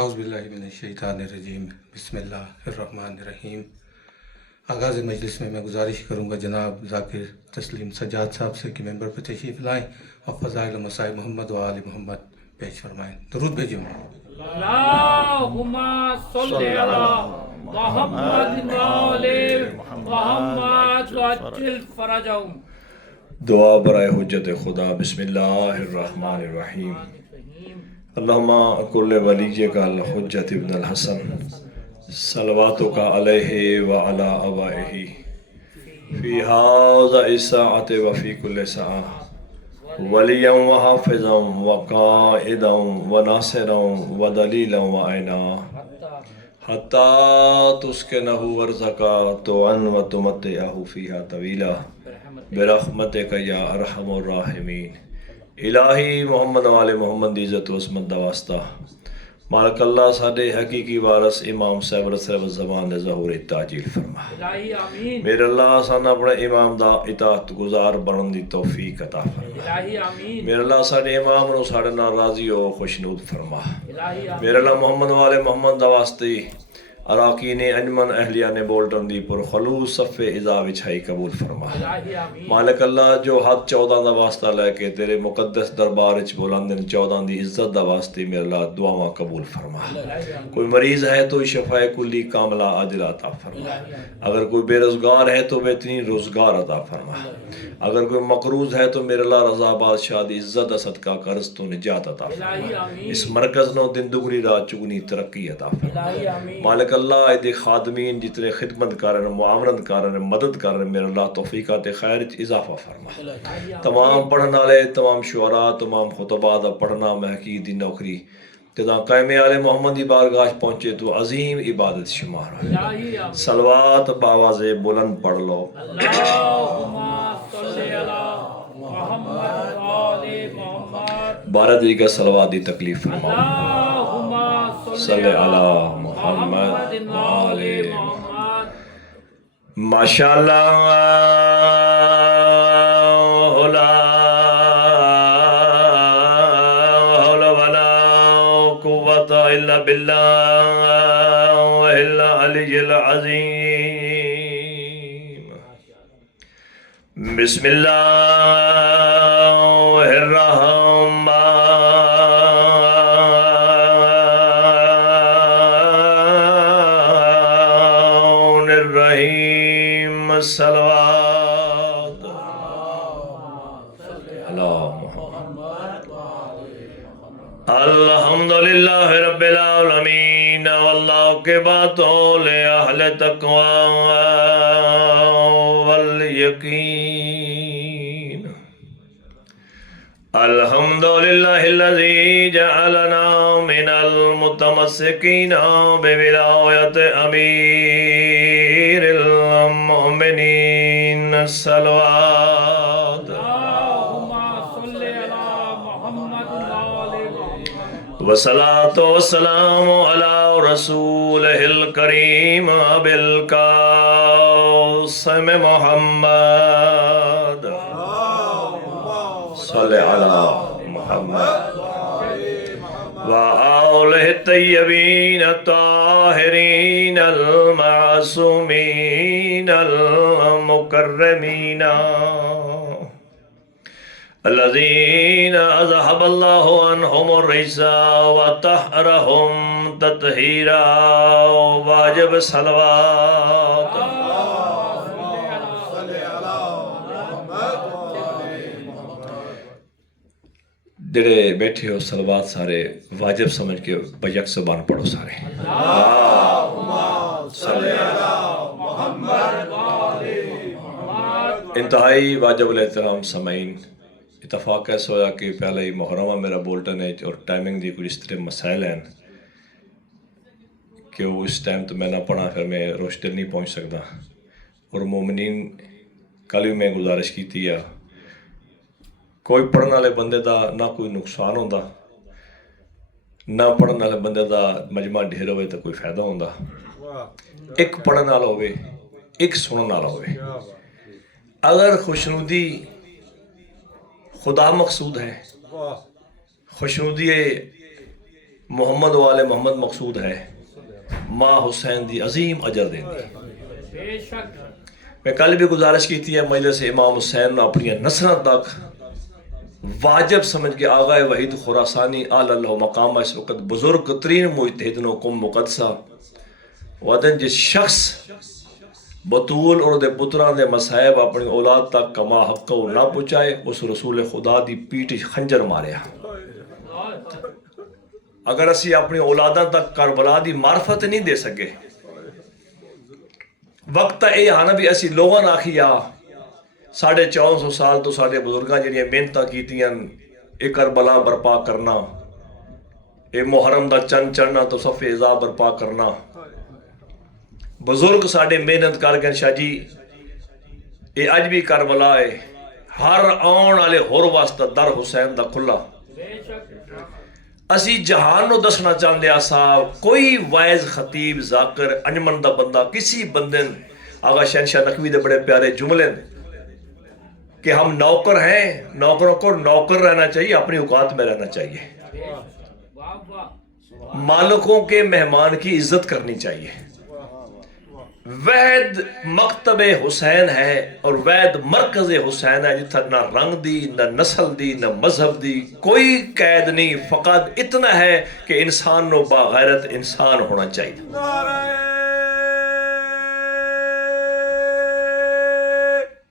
اعوذ باللہ من الشیطان الرجیم بسم اللہ الرحمن الرحیم۔ آغاز مجلس میں گزارش کروں گا جناب ذاکر تسلیم سجاد صاحب سے کہ ممبر پر تشریف لائیں اور فضائل و مسائل محمد و آل محمد پیش فرمائیں۔ درود بھیجیں۔ اللہم صلی علی محمد و آل محمد وعجل فرجہم۔ دعا برائے حجت خدا۔ بسم اللہ الرحمن الرحیم۔ اللہم کل ولیک الحجت ابن الحسن صلواتک علیہ وعلی آبائہ فی ھذا الساعۃ وفی کل ساعۃ ولیا وحافظا وقائدا وناصرا ودلیلا وعینا حتی تسکنہ ارضک طوعا وتمتعہ فیہا طویلا برحمتک یا ارحم الراحمین۔ الہی محمد و آل محمد دی عزت و عظمت دا واسطہ مالک اللہ ساڈے حقیقی وارث امام صاحب رسول زمان دے ظہور تعجیل فرما۔ الہی آمین۔ میرے اللہ سانہ اپنے امام دا اطاعت گزار بنن دی توفیق عطا فرما۔ الہی آمین۔ میرے اللہ ساڈے امام نو ساڈے نال راضی و خوشنود فرما۔ الہی آمین۔ میرے اللہ محمد و آل محمد دا واسطے اراکین انجمن اہلیان بولٹن دی پر خلوص صف اذا وچھائی قبول فرما۔ الہی آمین۔ مالک اللہ جو حد 14 دا واسطہ لے کے تیرے مقدس دربار وچ بلندن 14 دی عزت دا واسطے میرے اللہ دعاواں قبول فرما۔ کوئی مریض ہے تو شفاء کلی کاملہ عاجلہ عطا فرما۔ اگر کوئی بے روزگار ہے تو بہترین روزگار عطا فرما۔ اگر کوئی مقروض ہے تو میرے اللہ رضا بادشاہ دی عزت دا صدقہ قرض تو نجات عطا فرما۔ اس مرکز نو دن دگنی رات چگنی ترقی عطا فرما۔ مالک اللہ دے خادمین جتنے خدمت کارن معاونت کارن مدد کارن میرے اللہ توفیقات خیر اضافہ فرما۔ تمام پڑھن والے تمام شعراء تمام خطباء دا پڑھنا محقی دی نوکری جدا قائم آل محمد دی بارگاہ پہنچے تو عظیم عبادت شمار ہو۔ صلوات باواز بلند پڑھ لو۔ اللہم صلی علی محمد و آل محمد۔ 12 طریقہ صلوات دی تکلیف فرماؤ۔ اللہم صلی علی محمد و آل محمد۔ ماشاءاللہ لا حول ولا قوة الا باللہ العلی العظیم۔ بسم اللہ الرحمن الرحیم۔ صلوات الحمدللہ رب العالمین واللہ کے باتوں لے اہل تقوی والیقین۔ الحمدللہ الذی جعلنا من المتمسکین بولایت امیر المؤمنین۔ صلوات والصلاة والسلام على رسوله الكريم أبي القاسم محمد صلى على محمد وآله الطيبين الطاهرين المعصومين المكرمين الذين أذهب الله عنهم الرجس وطهرهم تطهيرا۔ واجب صلوات۔ جڑے بیٹھے ہو صلوات سارے واجب سمجھ کے بیک زبان پڑھو سارے۔ اللہم صلی علی محمد انتہائی واجب الاحترام سامعین، اتفاق ایسا ہوا کہ پہلے ہی محرمہ میرا بولٹن ہے اور ٹائمنگ دی کچھ اس طرح مسائل ہیں کہ وہ اس ٹائم تو میں نہ پڑھا پھر میں روشتل نہیں پہنچ سکتا۔ اور مومنین کل بھی میں گزارش کی تھی کوئی پڑھنے والے بندے دا نہ کوئی نقصان ہوتا نہ پڑھنے والے بندے دا مجمع ڈھیر ہوئے تو کوئی فائدہ ہوتا۔ ایک پڑھنے والا ہوئے ایک سننے والا ہوئے۔ اگر خوشنودی خدا مقصود ہے، خوشنودی محمد والے محمد مقصود ہے ماں حسین دی عظیم اجر دیں دی. بے شک میں کل بھی گزارش کی تھی مجلس امام حسین اپنی نسلوں تک واجب سمجھ کے آغا وحید خراسانی آل اللہ مقامہ اس وقت بزرگ ترین مجتہدن کم مقدسہ ودن جس شخص بطول اور دے پتران دے مسائب اپنی اولاد تک کما حق کو نہ پہنچائے اس رسول خدا دی پیٹھ خنجر مارے. اگر اسی اپنی اولاداں تک کربلا دی معرفت نہیں دے سکے وقت اے آنا بھی اسی لوگاں آکھیا 1450 سال تو سارے بزرگاں جنہیں محنتاں کیتیاں اے کربلا برپا کرنا اے محرم دا چند چڑھنا تو صف اعزا برپا کرنا بزرگ ساڑے محنت کر گئے شاہ جی اے اج بھی کربلا ہے ہر آن والے ہور واسطہ در حسین دا کھلا. بے شک اسی جہان نو دسنا چاہتے ہیں صاحب کوئی وائز خطیب ذاکر انجمن دا بندہ کسی بندن آغا شہنشاہ نقوی دے بڑے پیارے جملے کہ ہم نوکر ہیں نوکروں کو نوکر رہنا چاہیے اپنی اوقات میں رہنا چاہیے واہ واہ مالکوں کے مہمان کی عزت کرنی چاہیے. وحد مکتب حسین ہے اور وحد مرکز حسین ہے جتھا نہ رنگ دی نہ نسل دی نہ مذہب دی کوئی قید نہیں فقط اتنا ہے کہ انسان نو باغیرت انسان ہونا چاہیے.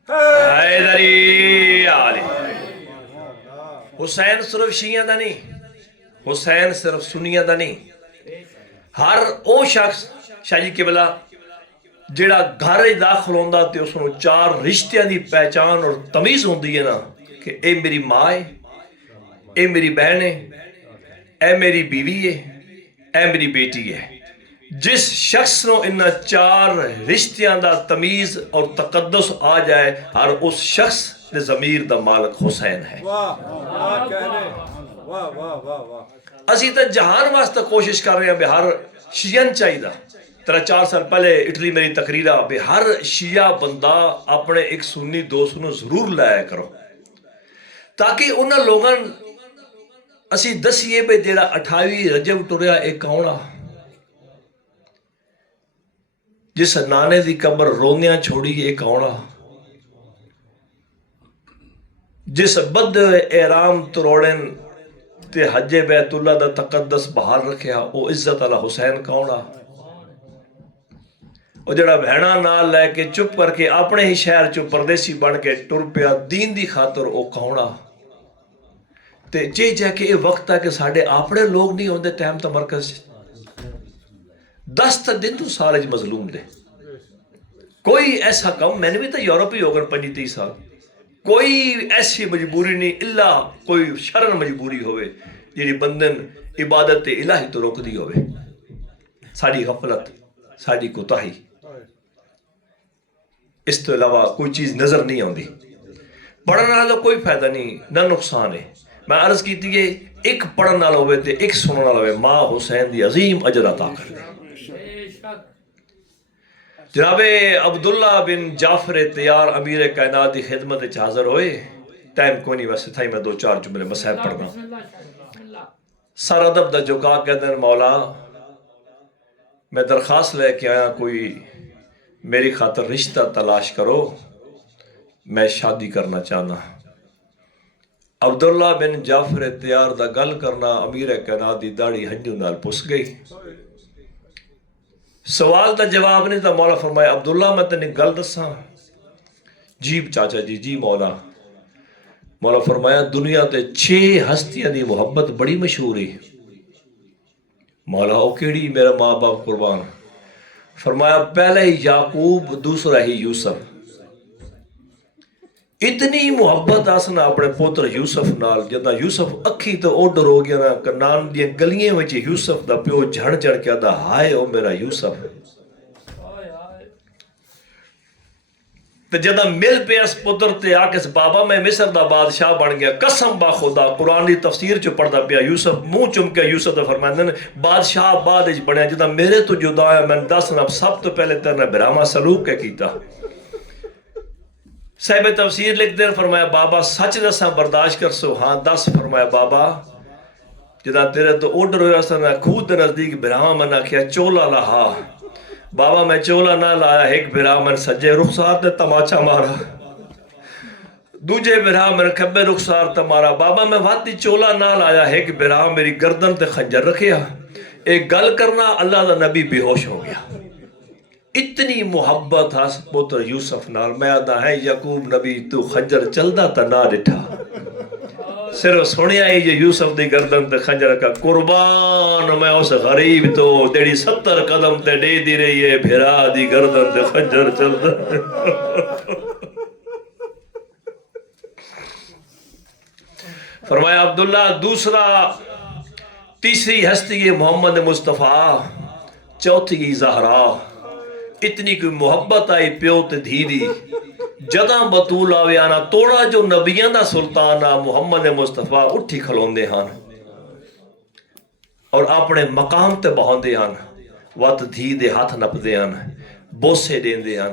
حیدری علی حسین صرف شیعہ دا نہیں حسین صرف سنیہ دا نہیں ہر او شخص شاہ جی قبلہ جیڑا گھر داخل ہوندہ تے اس نے 4 رشتیاں دی پہچان اور تمیز ہوندی ہے نا کہ اے میری ماں ہے اے میری بہن ہے اے میری بیوی ہے اے میری بیٹی ہے. جس شخص نو ان 4 رشتیاں دا تمیز اور تقدس آ جائے ہر اس شخص دے ضمیر دا مالک حسین ہے. اسی تا جہان واسطہ کوشش کر رہے ہیں بے ہر شیعن چاہیے دا 3-4 سال پہلے اٹلی میری تقریرہ بے ہر شیعہ بندہ اپنے ایک سنی دوست نو ضرور لایا کرو تاکہ انہاں لوگاں اسی دسیے بے جیڑا 28 رجب ٹریا ایک کونہ جس نانے دی قبر رونیاں چھوڑی ایک کونہ جس بد احرام تروڑن تے حج بیت اللہ دا تقدس بہار رکھیا او عزت اللہ حسین کونہ اور جڑا بہنا نال لے کے چپ کر کے اپنے ہی شہر چو پردیسی بن کے ٹر پیا دین دی خاطر او کونہ تے جے کہ اے وقت ہے کہ ساڑھے اپنے لوگ نہیں ہوندے ٹائم تا مرکز 10 دن تو سارے مظلوم دے کوئی ایسا کم میں نے بھی تا یورپی ہوگن 25-30 سال کوئی ایسی مجبوری نہیں اللہ کوئی شرن مجبوری ہوئے جنہی بندن عبادت الہی تو روک دی ہوئے ساڑھی غفلت ساڑھی کوتاہی اس تو علاوہ کوئی چیز نظر نہیں آندی پڑھنا تو کوئی فائدہ نہیں نہ نقصان ہے. میں عرض کی تھی کہ ایک پڑھنا ہوئے تھے ایک سننا ہوئے ماں حسین دی عظیم اجر عطا کر دے. جناب عبداللہ بن جعفر تیار امیر کائنات دی خدمت حاضر ہوئے ٹائم کوئی نہیں ویسے تھا ہی میں 2-4 جملے مسائب پڑھنا سر ادب دا جو کہا کہتے ہیں مولا میں درخواست لے کے آیا کوئی میری خاطر رشتہ تلاش کرو میں شادی کرنا چاہنا. عبداللہ بن جعفر تیار دا گل کرنا امیر کائنات دی داڑھی ہنجو نال پس گئی سوال دا جواب نہیں تھا. مولا فرمایا عبداللہ میں تنہیں گل دساں جی چاچا جی جی مولا. مولا فرمایا دنیا تے 6 ہستیاں دی محبت بڑی مشہور ہے. مولا او کیڑی میرا ماں باپ قربان. فرمایا پہلے ہی یعقوب دوسرا ہی یوسف. اتنی محبت آسنا اپنے پوتر یوسف نال جدہ یوسف اکھی تو اوڈر ہو گیا نا کنان دیا گلیاں وچے یوسف دا پیو جھڑ جھڑ کے دا ہائے او میرا یوسف. تو جدہ مل پہ اس پتر تے آکس بابا میں مصر دا بادشاہ بن گیا قسم با خدا قرآن دی تفسیر چو پڑھ دا پیا یوسف منہ چمکیا یوسف دا فرمائندن بادشاہ بعد اج بنیا جدہ میرے تو جدا ہے میں دسنا سب تو پہلے تیرنا براما سلوک کے کیتا. صاحب تفسیر لکھ دیں فرمایا بابا سچ دساں برداشت کر سو ہاں 10 فرمایا بابا جدا تیرے تو اوڈر ہویا سا میں خود نزدیک بھراواں میں کیا چولا لہا بابا میں چولا نہ لایا ایک بھرا میں سجے رخسار تے تماچا مارا دوجے بھرا میں کھبے رخسار تے مارا بابا میں واتی چولا نہ لایا ایک بھرا میری گردن تے خنجر رکھیا ایک گل کرنا اللہ دا نبی بے ہوش ہو گیا اتنی محبت ہاں پتر یوسف نال میں آدھا ہے یعقوب نبی تو خنجر چلدا تا نہ ڈٹھا صرف سنیا ہی یہ یوسف دی گردن تے خنجر کا قربان میں اس غریب تو تیری 70 قدم تے دے دی رہی ہے بھرا دی گردن تے خنجر چلدا فرمایا عبداللہ دوسرا تیسری ہستی ہے محمد مصطفیٰ چوتھی زہرا اتنی کوئی محبت آئی پیو تے دھیری جداں بطول آوے آنا توڑا جو نبیان دا سلطانہ محمد مصطفیٰ اٹھی کھلوندے ہاں اور اپنے مقام تے بہندے ہاں وات دھی دے ہاتھ نپ دے ہاں بوسے دین دے ہاں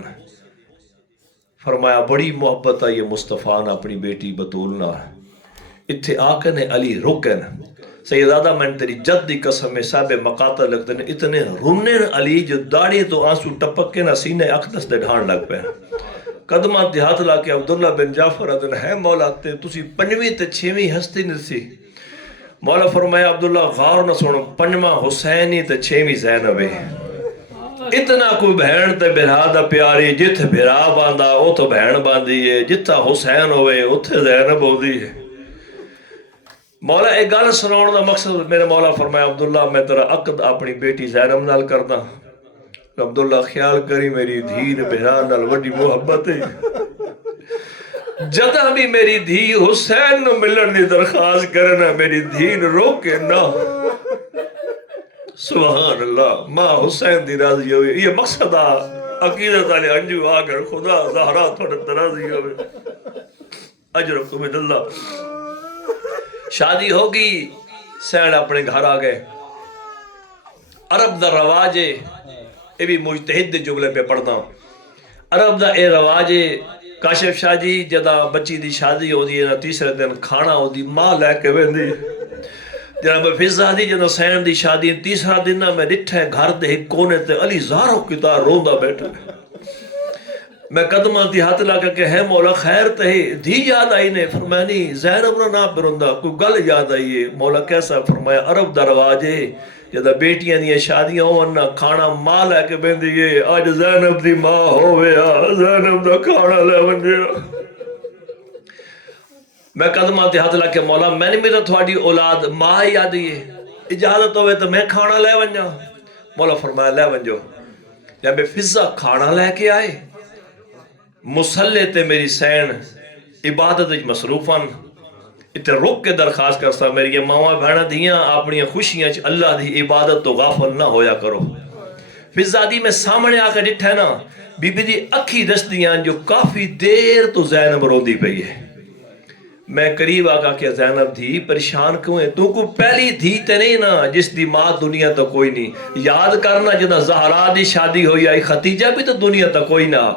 فرمایا بڑی محبت آئی مصطفیٰ نے اپنی بیٹی بطولنا اتھے آکن علی رکن سیدادہ میں تیری جد دی قسم میں صاحب مقاتل لگتے ہیں اتنے رونے علی جو داڑی تو آنسو ٹپک کے نہ سینے اقدس دے ڈھان لگ پہ قدمہ دیہات لا کے عبداللہ بن جعفر ادن ہے مولا تے تسی پنجویں تے چھویں ہستی نسی مولا فرمایا عبداللہ غار نہ سنو پنجواں حسینی تے چھویں زینبے اتنا کوئی بہن تے بھرا دا پیاری جت بھرا باندھا او تو بہن باندھی ہے جتا حسین ہوئے اتھے زینب ہو دی ہے مولا ایک گل سناؤں دا مقصد میرے مولا فرمایا عبداللہ میں تیرا عقد اپنی بیٹی زینب نال کردا عبداللہ خیال کری میری دھین بہران نال وڈی محبت ہے جدہ بھی میری دھی حسین نو ملن دی درخواست کرنا میری دھین روکے نہ سبحان اللہ ماں حسین دی راضی ہوئی یہ مقصد عقیدت علی انجو آگر خدا زہرا تھوڑا راضی ہوئی اجرکم من اللہ شادی ہوگی سین اپنے گھر آگئے عرب دا رواجے یہ بھی مجتہد جملے پہ پڑھتا ہوں عرب دا اے رواجے کاشف شاہ جی جدا بچی دی شادی ہو دی نا تیسرے دن کھانا ہو دی ماں لے کے بندی جناب فضا دی جدا سین دی شادی تیسرا دن نا میں ڈٹھے گھر دے ایک کونے تے علی زارو کتا روندہ بیٹھا میں قدمہ دی ہاتھ لگا کہ ہے مولا خیر تے دھی یاد آئی نے فرمایا نہیں زینب نہ برندہ کوئی گل یاد آئی ہے مولا کیسا فرمایا عرب دا رواج ہے جدا بیٹیاں دیا شادیاں ہونا کھانا ماں لے کے بندی ہے آج زینب دی ماں ہویا زینب دا کھانا لے بندیا میں قدمہ دی ہاتھ لگا کہ مولا میں نے میرا تھوڑی اولاد ماں یاد ہے اجازت ہوئے تو میں کھانا لے بنجا مولا فرمایا لے بنجو جب فضا کھانا لے کے آئے مسلح تے میری سین عبادت مصروفاً اتنے رک کے درخواست کرتا میری یہ ماں بہنا دیاں اپنی خوشیاں اللہ دی عبادت تو غافل نہ ہویا کرو فضادی میں سامنے آ کر ڈٹھا نا بی بی دی اکھی دستیاں جو کافی دیر تو زینب رو دی پئی ہے میں قریب آگا کہ زینب دھی پریشان کیوں ہے تو کو پہلی دھی تے نہیں نا جس دی ماں دنیا تو کوئی نہیں یاد کرنا جدا زہرا دی شادی ہوئی آئی ختیجہ بھی تو دنیا تو کوئی نہ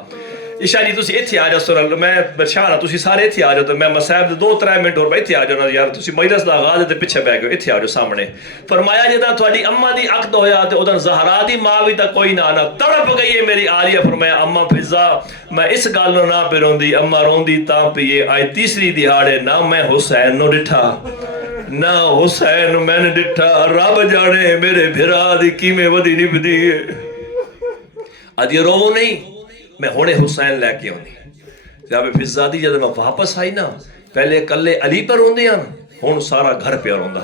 عشاء جی تسی ایتھے آ جاؤ سر میں بشارہ تسی سارے ایتھے آ جاؤ تو میں مسائب دے 2-3 منٹ اور ایتھے آ جاؤ یار تسی مجلس دا آغاز تے پیچھے بیٹھ گئے ایتھے آ جاؤ سامنے فرمایا جدا تھوڑی اماں دی عقد ہویا تے ادھر زہرا دی ماں بھی تا کوئی نہ تڑپ گئی ہے میری عالیہ فرمایا اماں فضا میں اس گل نو نہ پہ روندی اماں روندی تاں پہ یہ آئی تیسری دہاڑے نہ میں حسین نو ڈٹھا نہ حسین میں نے ڈٹھا رب جانے میرے بھرا دی کیمیں ودی نب دی ہے ادھی رو نہیں میں ہونے حسین لے کے ہونی جب فضا دی جب میں واپس آئی نا پہلے کلے علی پر ہوندے ہیں ہون سارا گھر پہ روندا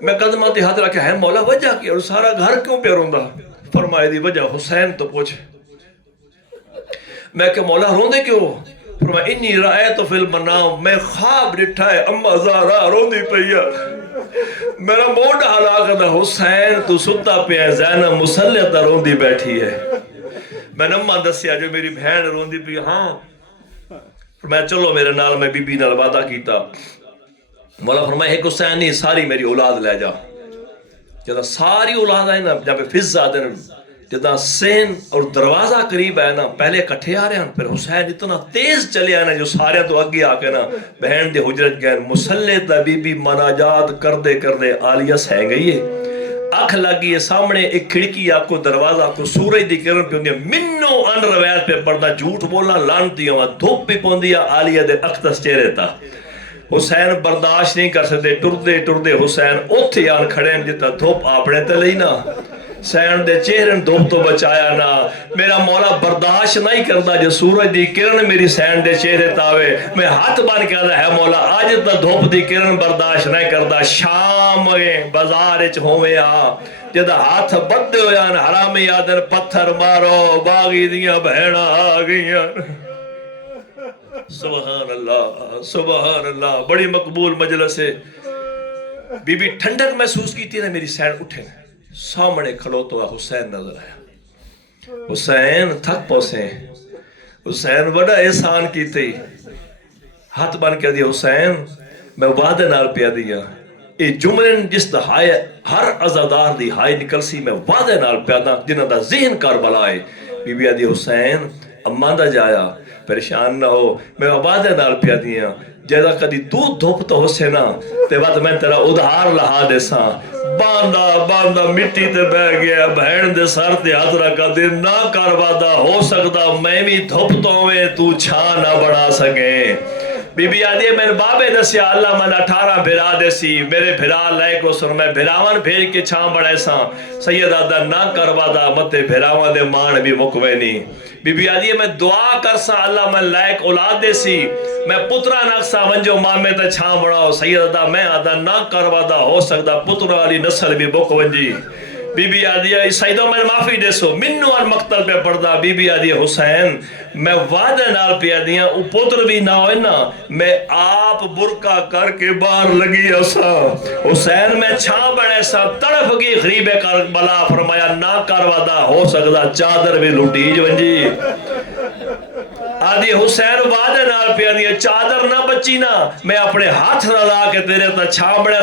میں قدمہ تے ہاتھ رکھا ہے مولا وجہ کی اور سارا گھر کیوں پہ روندا فرمائے دی وجہ حسین تو پوچھ میں کہ مولا روندے کیوں فرمائے انی رائیت فی المنام میں خواب ڈٹھا ہے اما زہرا روندی پیا میرا موڈ ہلاک دا حسین تو ستا پہ ہے زینب مسلح تا روندی بیٹھی ہے میں نمہ دسیا جو میری بہن روندی پی ہاں فرمایا چلو میرے نال میں بی بی نال وعدہ کیتا مولا فرمایا ایک حسین نہیں ساری میری اولاد لے جا جب ساری اولاد آئی نا جب فضا دن جدہ سین اور دروازہ قریب ہے نا پہلے کٹھے آ رہے ہیں پھر حسین اتنا تیز چلے آنا جو سارے تو اگے آ کے نا بہن دے حجرت گئے مسلح تا بی بی مناجات کردے کردے آلیہ سہ گئی ہے اکھ لگی ہے سامنے ایک کھڑکی آپ کو دروازہ آپ کو سورج دی کرن پہ ہوندی ہے منو ان روایت پہ پڑھنا جھوٹ بولنا لانتی ہوا دھوپ پہ پوندی ہے آلیہ دے اختس چہرے تا حسین برداشت نہیں کر سکتے ٹردے ٹردے حسین اوتھے آن کھڑے ہیں جتا دھوپ آپنے تے لئی نا سین دے چہرن دھوپ تو بچایا نا میرا مولا برداشت نہیں کرتا جو سورج دی کرن میری سین دے چہرے تاوے میں ہاتھ بان کے آدھا ہے مولا آج تا دھوپ دی کرن برداشت نہیں کرتا شام بازار اچ ہوئے آ جدہ ہاتھ بدے ہویا حرامی آدھن پتھر مارو باغی دیاں بہنہ آ گئیاں سبحان اللہ بڑی مقبول مجلس ہے بی بی ٹھنڈک محسوس کی تھی نا میری سین اٹھے سامنے کھڑو تو حسین نظر آیا حسین تھک پوسے حسین بڑا احسان کی تھی ہاتھ بان کے دیا حسین میں وعدے نال پیا دیا اے جملن جس دا ہائے ہر عزادار دی ہائے نکل سی میں وعدے نال پیا دا جنہ دا ذہن کربلا ہے بی بی آدھی حسین اماں دا جایا پریشان نہ ہو میں وعدے نال پیا دیا جیسا کدی دودھ دھوپ تو حسینہ تے وقت میں تیرا ادھار لہا دے ساں باندھا مٹی تے بہ گیا بہن دے سر تے ہاتھ رکھا دے نہ کر وعدہ ہو سکتا میں بھی دھوپ تو ہوئے تو چھا نہ بڑھا سکے بی بی آدھی میرے بابے دسیا اللہ من 18 بھرا دے سی میرے بھرا لائے کو سن میں بھراوان بھیج کے چھاں بڑھائے ساں سید آدھا نہ کر وعدہ متے بھراوان دے مان بھی مکوے نہیں بی بی آدھی میں دعا کر سا اللہ میں لائق اولاد دے سی میں پترہ نقصہ ونجو مامے تے چھاں بڑھاؤ سید آدھا میں آدھا نہ کر وعدہ ہو سکتا پترہ والی نسل بھی بک ونجی بی بی آدھی سیدوں میں معافی دے سو منو ان مقتل پہ پڑھدا بی بی آدھی حسین میں وعدہ نال پیا دیا او پتر بھی نہ ہوئے نا میں آپ برکا کر کے باہر لگی اسا حسین میں چھاں بڑھے سا تڑف گئی غریب کربلا فرمایا نہ کر وعدہ ہو سکتا چادر بھی لٹیج ونجی آدھی حسین وعدے نال پیا دیا چادر نہ بچی نا میں اپنے ہاتھ نہ لا کے تیرے تا چھاں بڑھے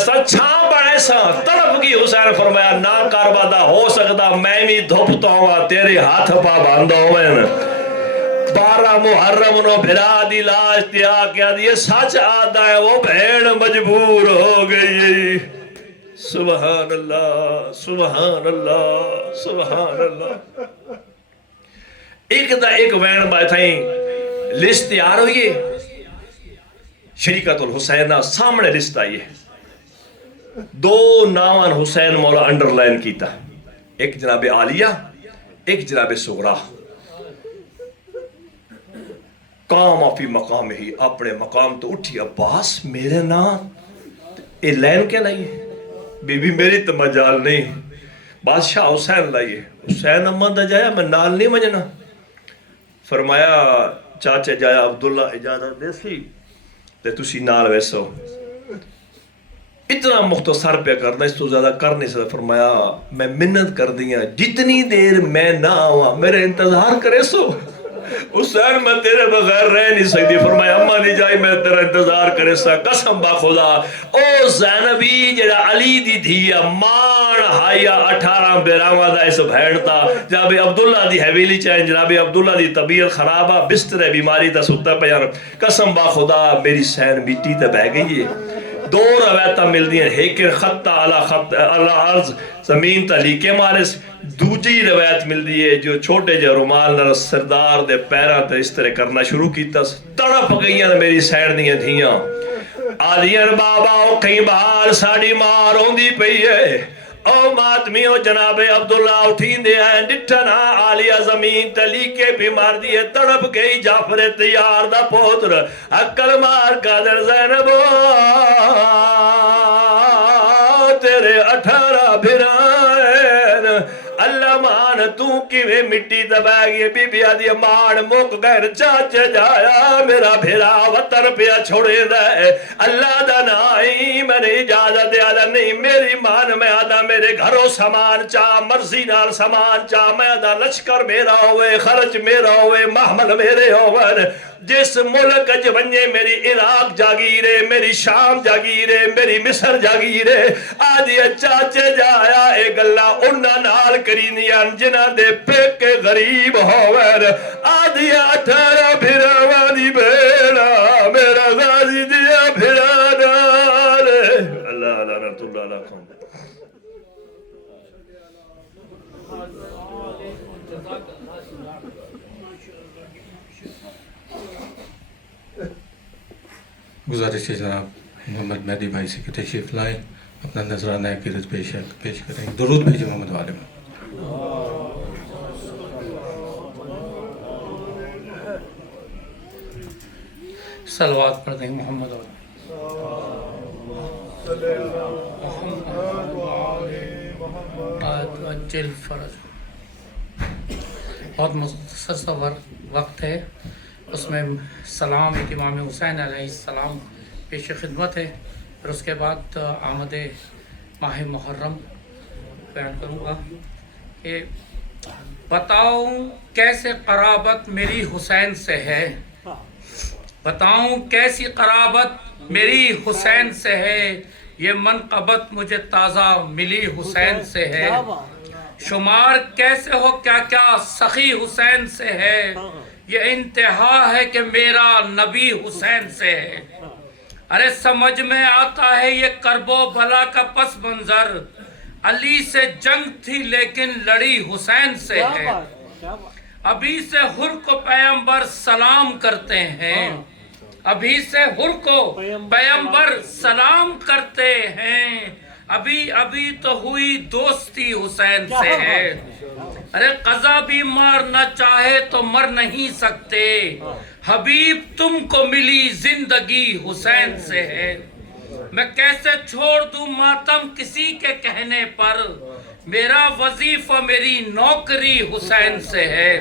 سا تڑپ گئی حسین فرمایا نہ کر وعدہ ہو سکتا میں بھی دھوپ تو ہوا تیرے ہاتھ پا باندھا ہوئے 12 محرم نو بھرا دی لاش تیا کیا دی سچ آدھا ہے وہ بہن مجبور ہو گئی سبحان اللہ سبحان اللہ سبحان اللہ ایک دا ایک وین بائے تھائیں لسٹ تیار ہوئی شریکت الحسینہ سامنے لسٹ آئی ہے 2 ناوان حسین مولا انڈر لائن کیتا ایک جناب عالیہ ایک جناب صغرا کام فی مقام ہی اپنے مقام تو اٹھی عباس میرے نام اے لائن کیا لائیے بی بی میری تو مجال نہیں بادشاہ حسین لائیے حسین اماں دا جایا میں نال نہیں مجھنا فرمایا چاچے جایا عبداللہ اجازت دے سی تے تسی نال ویسو اتنا مختصر پہ کرنا اس تو زیادہ کر نہیں سکتا فرمایا میں منت کر دیا جتنی دیر میں نہ آوا میرے انتظار کرے سو حسین میں تیرے بغیر رہ نہیں سکتی فرمایا اماں نہیں جائی میں تیرا انتظار کرے سا قسم با خدا او زینبی جڑا علی دی دھیا مان ہایا 18 بیراواں دا اس بھیڑ تا جناب عبداللہ دی حویلی چاہیں جناب عبداللہ دی طبیعت خرابہ بستر بیماری دا ستا پیار قسم با خدا میری سین مٹی تے بہ گئی ہے 2 روایتہ مل دی ہیں ایک خطہ علی عرض زمین تا لیکے مارس دوجی روایت مل دی ہے جو چھوٹے جو رومال نہ سردار دے پیرا تے اس طرح کرنا شروع کیتا تڑپ گئیاں میری سین دیاں دھیاں آدھیاں بابا او کہیں بہار ساڑی مار ہوندی پئی ہے او ماتمیوں جناب عبداللہ اٹھین دے آئیں ڈٹھنا آلیہ زمین تلیکے بھی مار دیئے تڑپ گئی جعفر تیار دا پوتر عقل مار قادر زینبو تیرے 18 بھرائن اللہ مان تو کیوے مٹی دبا گئی بی بی آدھی مان مک گئر چاچے جایا میرا بھیرا وطن پیا چھوڑے دے اللہ دا نائی میں نے اجازت دے آدھا نہیں میری مان میں آدھا میرے گھروں سامان چاہ مرضی نال سامان چاہ میں آدھا لشکر میرا ہوئے خرچ میرا ہوئے محمل میرے ہوئے جس ملک جونجے میری عراق جاگیرے میری شام جاگیرے میری مصر جاگیرے آدھی چاچے جایا اے گلہ انہاں نال کرینیاں جنہ دے پیکے غریب ہوئر آدھی 18 بھراوانی بیڑا میرا غازی دیا بھرانار اللہ لعنت اللہ لکھوں گزارش ہے جناب محمد مہدی بھائی سے کہ تشریف لائیں اپنا نذرانہ عقیدت پیش کریں درود بھیجیں محمد والے میں صلوات پڑھ دیں محمد عجل فرج بہت مختصر سا وقت ہے اس میں سلام ایک امام حسین علیہ السلام پیش خدمت ہے پھر اس کے بعد آمد ماہ محرم بیان کروں گا کہ بتاؤں کیسے قرابت میری حسین سے ہے بتاؤں کیسی قرابت میری حسین سے ہے یہ منقبت مجھے تازہ ملی حسین سے ہے شمار کیسے ہو کیا کیا سخی حسین سے ہے یہ انتہا ہے کہ میرا نبی حسین سے ہے ارے سمجھ میں آتا ہے یہ کرب و بلا کا پس منظر علی سے جنگ تھی لیکن لڑی حسین سے ہے ابھی سے حر کو پیغمبر سلام کرتے ہیں ابھی سے حر کو پیغمبر سلام کرتے ہیں ابھی تو ہوئی دوستی حسین سے ہے ارے قضا بھی مار نہ چاہے تو مر نہیں سکتے حبیب تم کو ملی زندگی حسین سے ہے میں کیسے چھوڑ دوں ماتم کسی کے کہنے پر میرا وظیفہ میری نوکری حسین سے ہے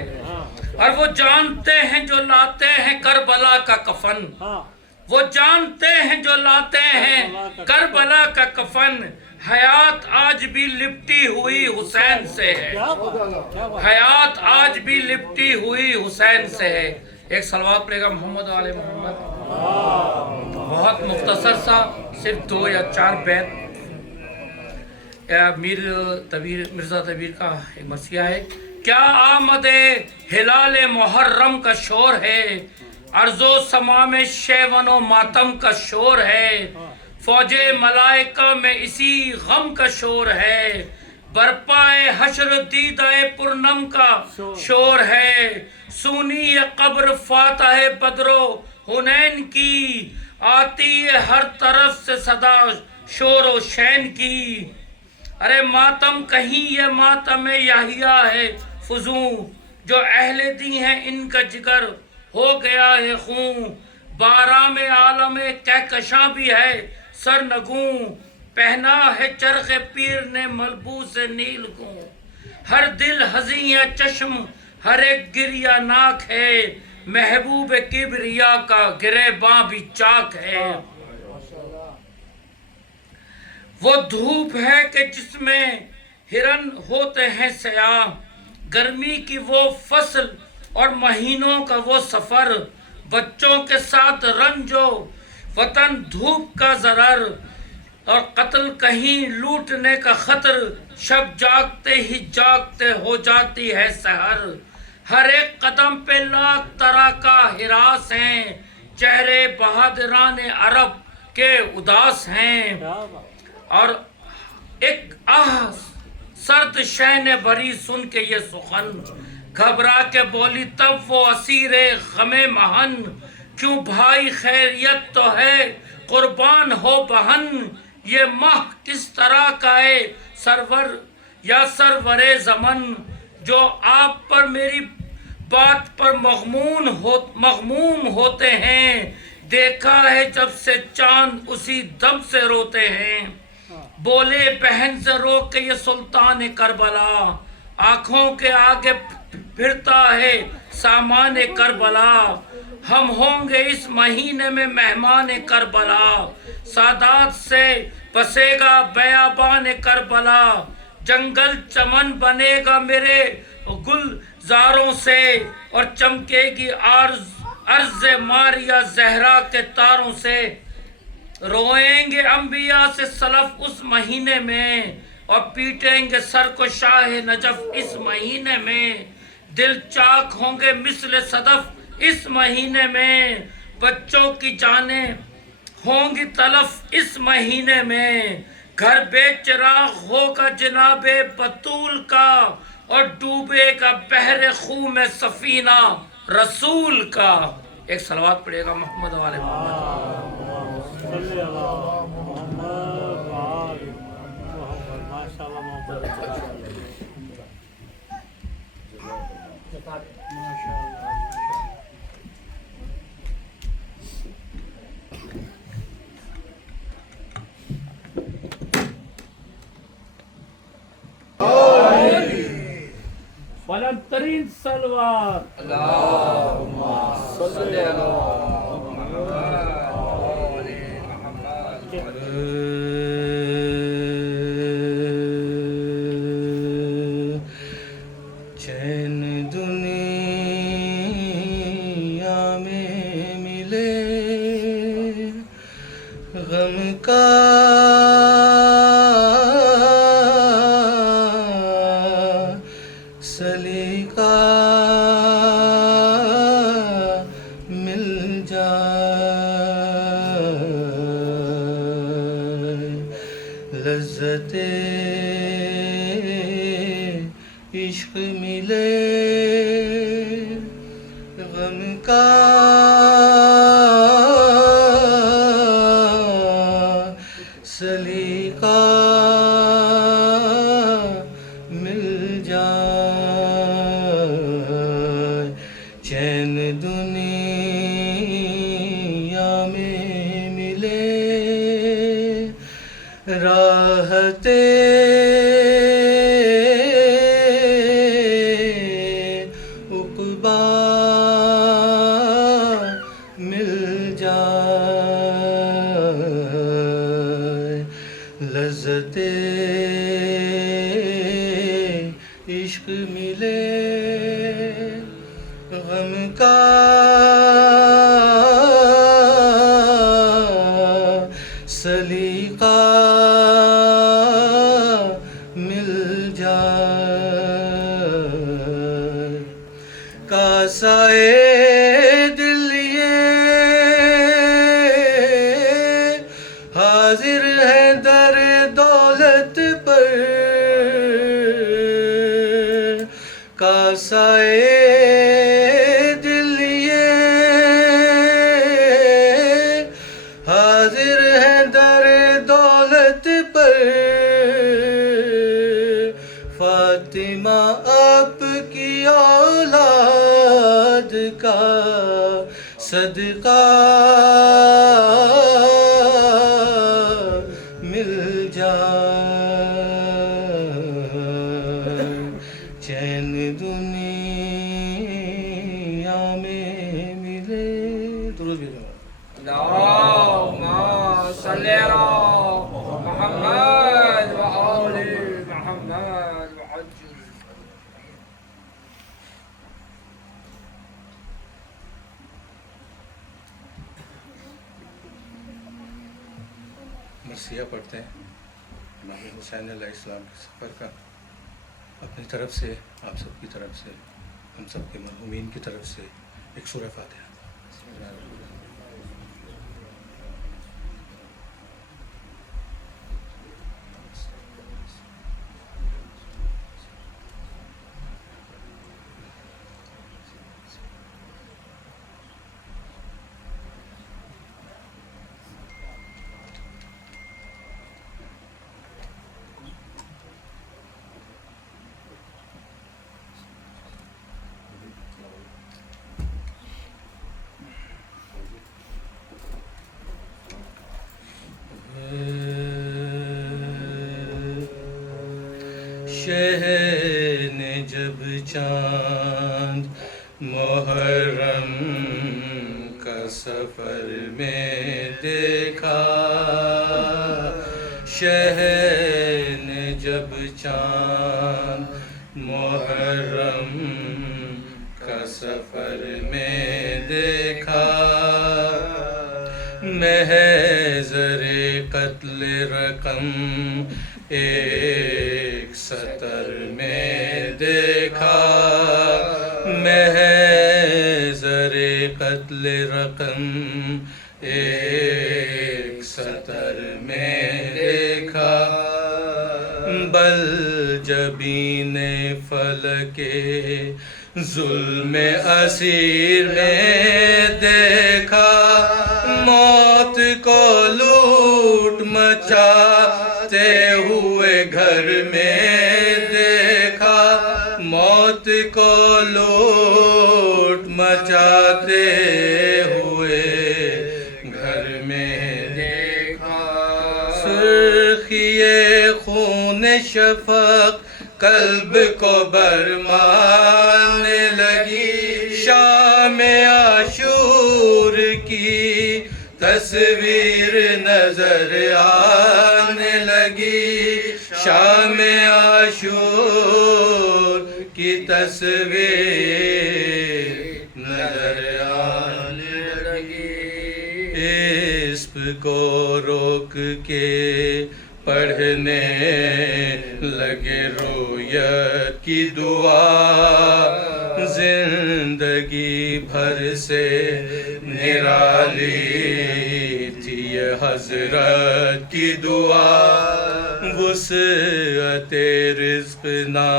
اور وہ جانتے ہیں جو لاتے ہیں کربلا کا کفن وہ جانتے ہیں جو لاتے ہیں کربلا کا کفن حیات آج بھی لپٹی ہوئی حسین سے ہے حیات آج بھی لپٹی ہوئی حسین سے ہے ایک صلوات پڑھے گا محمد و آل محمد بہت مختصر سا صرف 2 یا 4 بیت مرزا طویل کا ایک مرثیہ ہے کیا آمد ہلال محرم کا شور ہے ارض و سما میں شیون و ماتم کا شور ہے فوج ملائکہ میں اسی غم کا شور ہے برپائے حشر دیدہ پرنم کا شور ہے سونی قبر فاتح بدر و حنین کی آتی ہے ہر طرف سے صدا شور و شین کی ارے ماتم کہیں یہ ماتم یحییٰ ہے فزوں جو اہل دی ہیں ان کا جگر ہو گیا ہے خون بارام عالم کہکشاں بھی ہے سر نگوں پہنا ہے چرخ پیر نے ملبوس نیل کو ہر دل حزیں چشم ہر ایک گریہ ناک ہے محبوب کبریا کا گریباں بھی چاک ہے وہ دھوپ ہے کہ جس میں ہرن ہوتے ہیں سیاہ گرمی کی وہ فصل اور مہینوں کا وہ سفر بچوں کے ساتھ رنجو وطن دھوپ کا ضرر اور قتل کہیں لوٹنے کا خطر شب جاگتے ہی جاگتے ہو جاتی ہے سحر ہر ایک قدم پہ لاکھ طرح کا ہراس ہیں چہرے بہادران عرب کے اداس ہیں اور ایک سرد شے نے بھری سن کے یہ سخن گھبرا کے بولی تب وہ اسیر غم مہن کیوں بھائی خیریت تو ہے قربان ہو بہن یہ ماہ کس طرح کا ہے سرور یا سرور زمن جو آپ پر میری بات پر مغموم ہوتے ہیں دیکھا ہے جب سے چاند اسی دم سے روتے ہیں بولے بہن سے رو کے یہ سلطان کربلا آنکھوں کے آگے پھرتا ہے سامان کربلا ہم ہوں گے اس مہینے میں مہمان کربلا سادات سے بسے گا بیابان کربلا جنگل چمن بنے گا میرے گلزاروں سے اور چمکے گی عرض ماریا زہرا کے تاروں سے، روئیں گے انبیاء سے سلف اس مہینے میں، اور پیٹیں گے سر کو شاہ نجف اس مہینے میں، دل چاک ہوں گے مثل صدف اس مہینے میں، بچوں کی جانیں ہوں گی تلف اس مہینے میں، گھر بے چراغ ہوگا جناب بطول کا، اور ڈوبے گا بحر خوں میں سفینہ رسول کا۔ ایک صلوات پڑھے گا محمد والے محمد۔ صلی اللہ محمد وآل محمد، ماشاء اللہ محمد۔ بلند ترین سلوات چین دنیا میں ملے، غم کا سلیقہ مل جائے، لذت عشق ملے، غم کا سلیقہ مل جائے، چین دنیا میں ملے، راحت عقبیٰ مل جائے، لذت عشق ملے، غم کا سلیقہ مل جائے، کاسائے دل یہ حاضر ہے در دولت پر، کاسائے دل یہ حاضر ہے در دولت پر، فاطمہ آپ کی اولاد کا صدقہ مل جائے، چین دنیا میں ملے۔ درود بھی دو۔ اللہم صلی علی محمد وآل محمد وعجل۔ مرثیہ پڑھتے ہیں امام حسین علیہ السلام کے سفر کا، اپنی طرف سے، آپ سب کی طرف سے، ہم سب کے مرحومین کی طرف سے ایک سورہ فاتحہ۔ شہ نے جب چاند محرم کا سفر میں دیکھا، شہ نے جب چاند محرم کا سفر میں دیکھا، محضر قتل رقم ایک سطر میں دیکھا، محضر قتل رقم ایک سطر میں دیکھا، بل جبین فلک ظلم اسیر میں دیکھا، موت کو لوٹ مچاتے ہوئے گھر میں دیکھا، موت کو لوٹ مچاتے ہوئے گھر میں دیکھا، سرخی خون شفق قلب کو برمانے لگی، شام عاشور کی تصویر نظر آنے لگی، شام عاشور کی تصویر نظر آنے لگی، اسپ کو روک کے پڑھنے لگے رویت کی دعا، زندگی بھر سے نرالی تھی یہ حضرت کی دعا، وسعت رزق نہ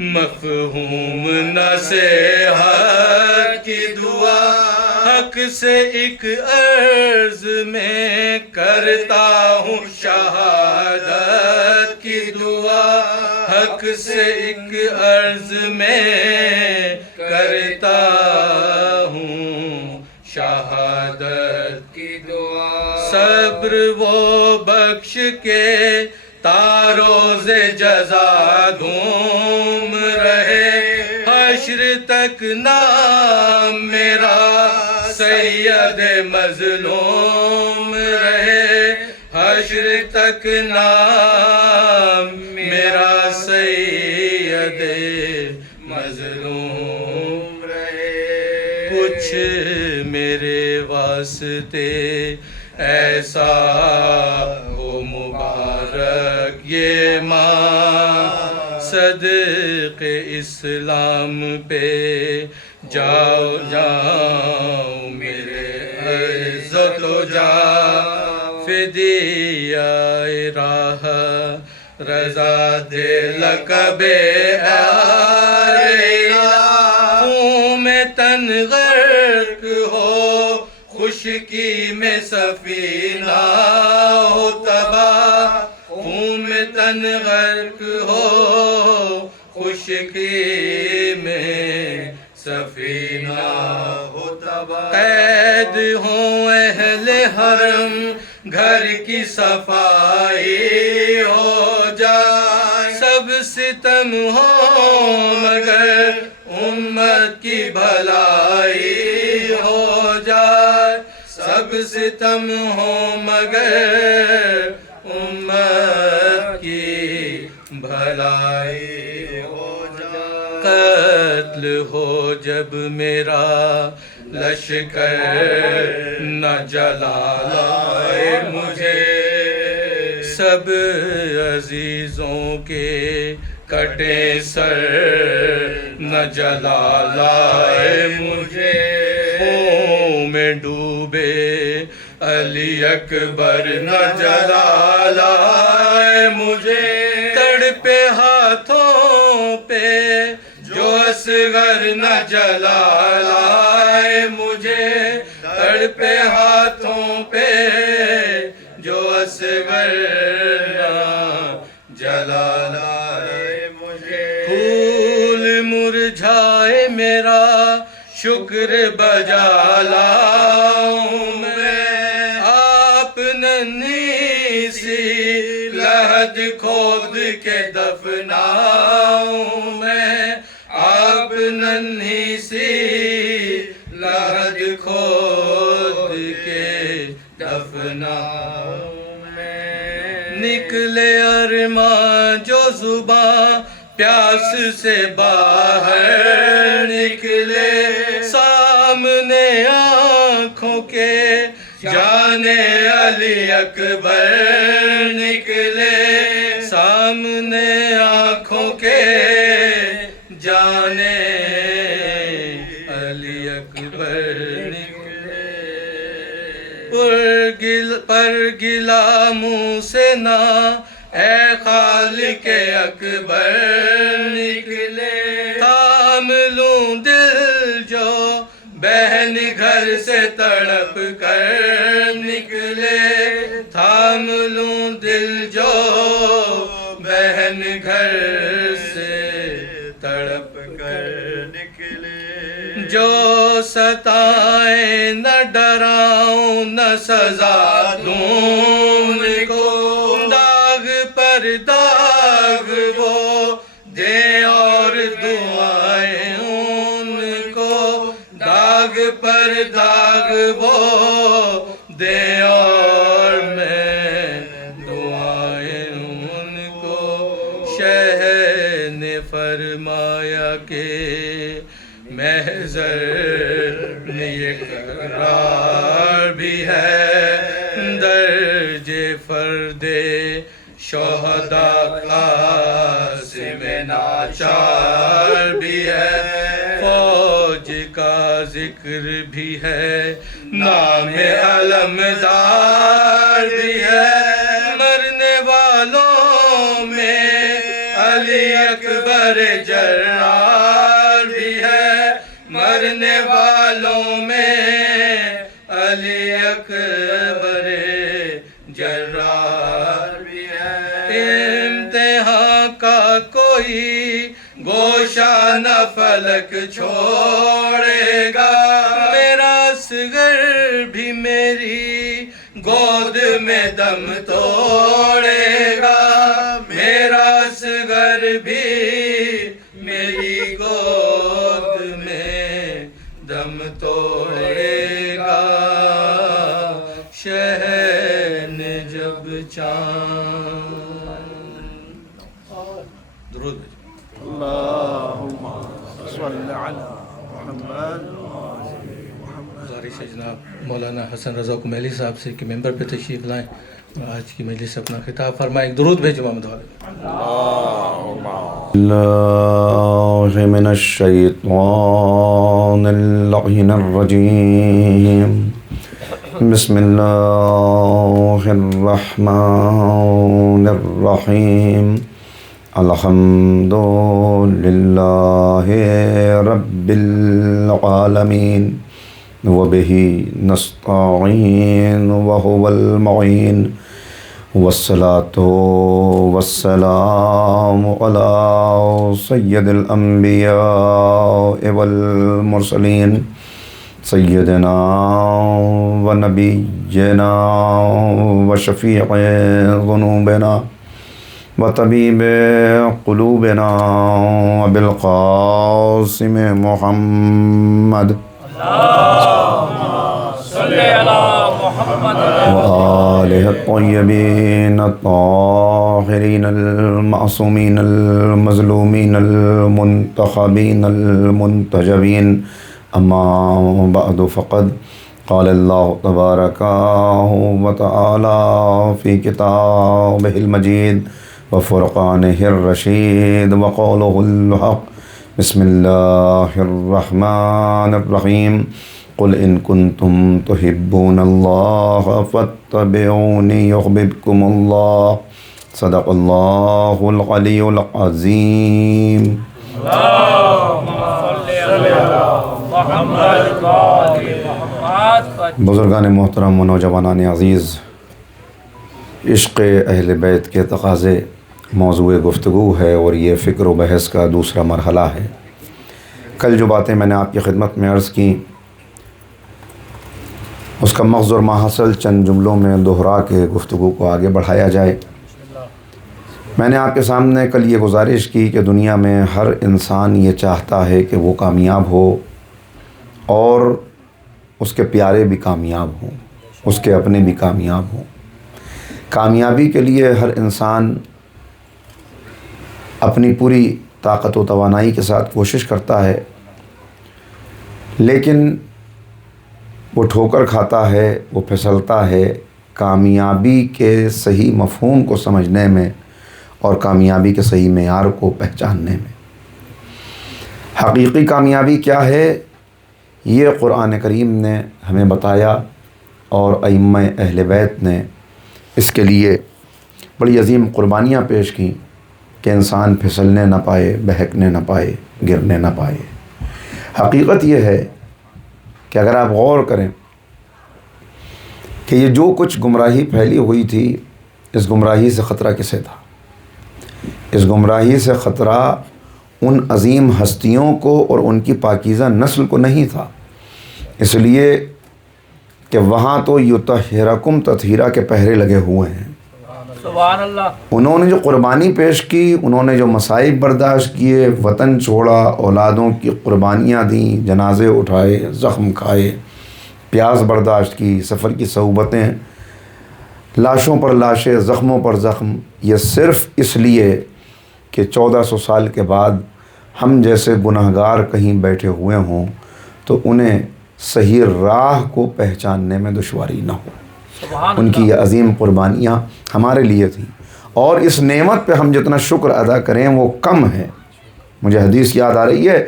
مفہوم نصیحت کی دعا، حق سے ایک عرض میں کرتا ہوں شہادت کی دعا، حق سے ایک عرض میں کرتا ہوں شہادت کی دعا، صبر وہ بخش کے تاروز جزا دھوم رہے، حشر تک نام میرا سید مظلوم رہے، حشر تک نام میرا سید مظلوم رہے، کچھ میرے واسطے ایسا ہو مبارک یہ ماں، صدق اسلام پہ جاؤ جاؤ میرے عزت و جا، فدیہ راہ رضا دے لقب خون میں تن غرق ہو، خشکی میں سفینہ ہو تباہ، خون میں تن غرق ہو، خشکی میں سفینہ ہو تباہ، قید ہوں اہل حرم گھر کی صفائی ہو جائے، سب ستم ہو مگر امت کی بھلائی ہو جائے، سب ستم ہو مگر امت کی بھلائی ہو جائے، قتل ہو جب میرا لشکر نہ جلا لائے مجھے، سب عزیزوں کے کٹے سر نہ جلا لائے مجھے، خون میں ڈوبے علی اکبر نہ جلا لائے مجھے، تڑپے ہاتھوں پہ جو اصغر نہ جلا لائے مجھے، تڑپے ہاتھوں پہ جو اصغر نہ جلا لائے مجھے، پھول مرجھائے میرا شکر بجا لاؤں میں، آپ ننھی سی لحد کھود کے دفناؤں میں، آپ ننھی سی لحد کھود کے دفناؤں میں، نکلے ارماں جو زباں پیاس سے باہر نکلے، سامنے آنکھوں کے جان جانے علی اکبر نکلے سامنے آنکھوں کے جانے علی اکبر نکلے پر گلا منہ سے نہ اے خالق اکبر نکلے تھام لوں دل جو بہن گھر سے تڑپ کر نکلے تھام لوں دل جو بہن گھر سے تڑپ کر نکلے جو ستائیں نہ ڈراؤں نہ سزا دوں ان کو داغ پر داغ وہ دیں اور دعائیں ان کو داغ پر داغ وہ دیں اور میں دعائیں ان کو شہ نے فرمایا کہ محضر یہ قرار بھی ہے درج فرد شہداء قاسم ناچار بھی ہے فوج کا ذکر بھی ہے نام علمدار بھی ہے مرنے والوں میں علی اکبر جرار بھی ہے مرنے والوں میں علی اکبر جرار بھی ہے امتحان کا کوئی گوشہ نہ فلک چھوڑے گا میرا اصغر بھی میری گود میں دم توڑے گا میرا اصغر بھی میری گود میں دم توڑے گا شہن جب چاند درود گزارش ہے جناب مولانا حسن رضا کمیلی صاحب سے کہ ممبر پہ تشریف لائیں اور آج کی مجلس سے اپنا خطاب فرمائیں ایک درود بھیجو محمد والے اللہ من الشیطان اللعین الرجیم بسم اللہ الرحمن الرحیم الحمد للہ رب العالمین وبہ نستعین وہو المعین والصلاة والسلام علی سید الانبیاء والمرسلین سیدنا و نبینا و شفیع ذنوبنا و طبیب قلوبنا ابی القاسم محمد وآلہ الطیبین الطاہرین المعصومین المظلومین المنتخبین المنتجبین اما بعد فقد قال اللہ تبارک و تعالی فی کتابہ المجید وفرقانہ الرشید وقولہ الحق بسم اللہ الرحمن الرحیم قل ان کنتم تحبون اللہ فاتبعونی یحببکم اللہ صدق اللہ العلی العظیم بزرگان محترم و نوجوانان عزیز، عشق اہل بیت کے تقاضے موضوع گفتگو ہے اور یہ فکر و بحث کا دوسرا مرحلہ ہے۔ کل جو باتیں میں نے آپ کی خدمت میں عرض کی اس کا مغز اور ماحصل چند جملوں میں دہرا کے گفتگو کو آگے بڑھایا جائے۔ میں نے آپ کے سامنے کل یہ گزارش کی کہ دنیا میں ہر انسان یہ چاہتا ہے کہ وہ کامیاب ہو اور اس کے پیارے بھی کامیاب ہوں، اس کے اپنے بھی کامیاب ہوں۔ کامیابی کے لیے ہر انسان اپنی پوری طاقت و توانائی کے ساتھ کوشش کرتا ہے، لیکن وہ ٹھوکر کھاتا ہے، وہ پھسلتا ہے کامیابی کے صحیح مفہوم کو سمجھنے میں اور کامیابی کے صحیح معیار کو پہچاننے میں۔ حقیقی کامیابی کیا ہے، یہ قرآن کریم نے ہمیں بتایا اور ائمہ اہل بیت نے اس کے لیے بڑی عظیم قربانیاں پیش کیں کہ انسان پھسلنے نہ پائے، بہکنے نہ پائے، گرنے نہ پائے۔ حقیقت یہ ہے کہ اگر آپ غور کریں کہ یہ جو کچھ گمراہی پھیلی ہوئی تھی، اس گمراہی سے خطرہ کسے تھا؟ اس گمراہی سے خطرہ ان عظیم ہستیوں کو اور ان کی پاکیزہ نسل کو نہیں تھا، اس لیے کہ وہاں تو یطہرکم تطہیرا کے پہرے لگے ہوئے ہیں۔ سبحان اللہ۔ انہوں نے جو قربانی پیش کی، انہوں نے جو مصائب برداشت کیے، وطن چھوڑا، اولادوں کی قربانیاں دیں، جنازے اٹھائے، زخم کھائے، پیاس برداشت کی، سفر کی صعوبتیں، لاشوں پر لاشیں، زخموں پر زخم، یہ صرف اس لیے کہ 1400 سال کے بعد ہم جیسے گناہگار کہیں بیٹھے ہوئے ہوں تو انہیں صحیح راہ کو پہچاننے میں دشواری نہ ہو۔ ان کی یہ عظیم قربانیاں ہمارے لیے تھیں، اور اس نعمت پہ ہم جتنا شکر ادا کریں وہ کم ہے۔ مجھے حدیث یاد آ رہی ہے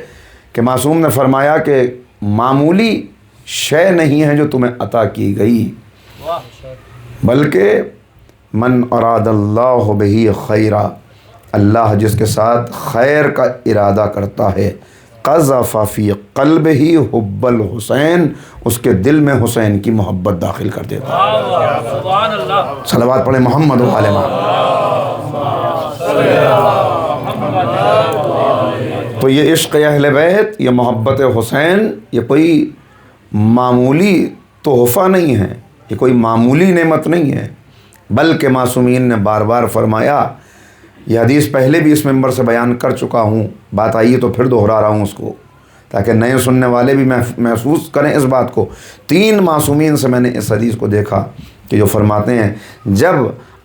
کہ معصوم نے فرمایا کہ معمولی شے نہیں ہے جو تمہیں عطا کی گئی، بلکہ من اراد اللہ بہ خیرا، اللہ جس کے ساتھ خیر کا ارادہ کرتا ہے، قذف فی قلبہ حب الحسین، اس کے دل میں حسین کی محبت داخل کر دیتا ہے۔ سبحان اللہ۔ صلوات پڑھیں محمد و آل محمد۔ تو یہ عشق اہل بیت، یہ محبت حسین، یہ کوئی معمولی تحفہ نہیں ہے، یہ کوئی معمولی نعمت نہیں ہے، بلکہ معصومین نے بار بار فرمایا، یہ حدیث پہلے بھی اس ممبر سے بیان کر چکا ہوں، بات آئی تو پھر دہرا رہا ہوں اس کو تاکہ نئے سننے والے بھی محسوس کریں اس بات کو۔ 3 معصومین سے میں نے اس حدیث کو دیکھا کہ جو فرماتے ہیں، جب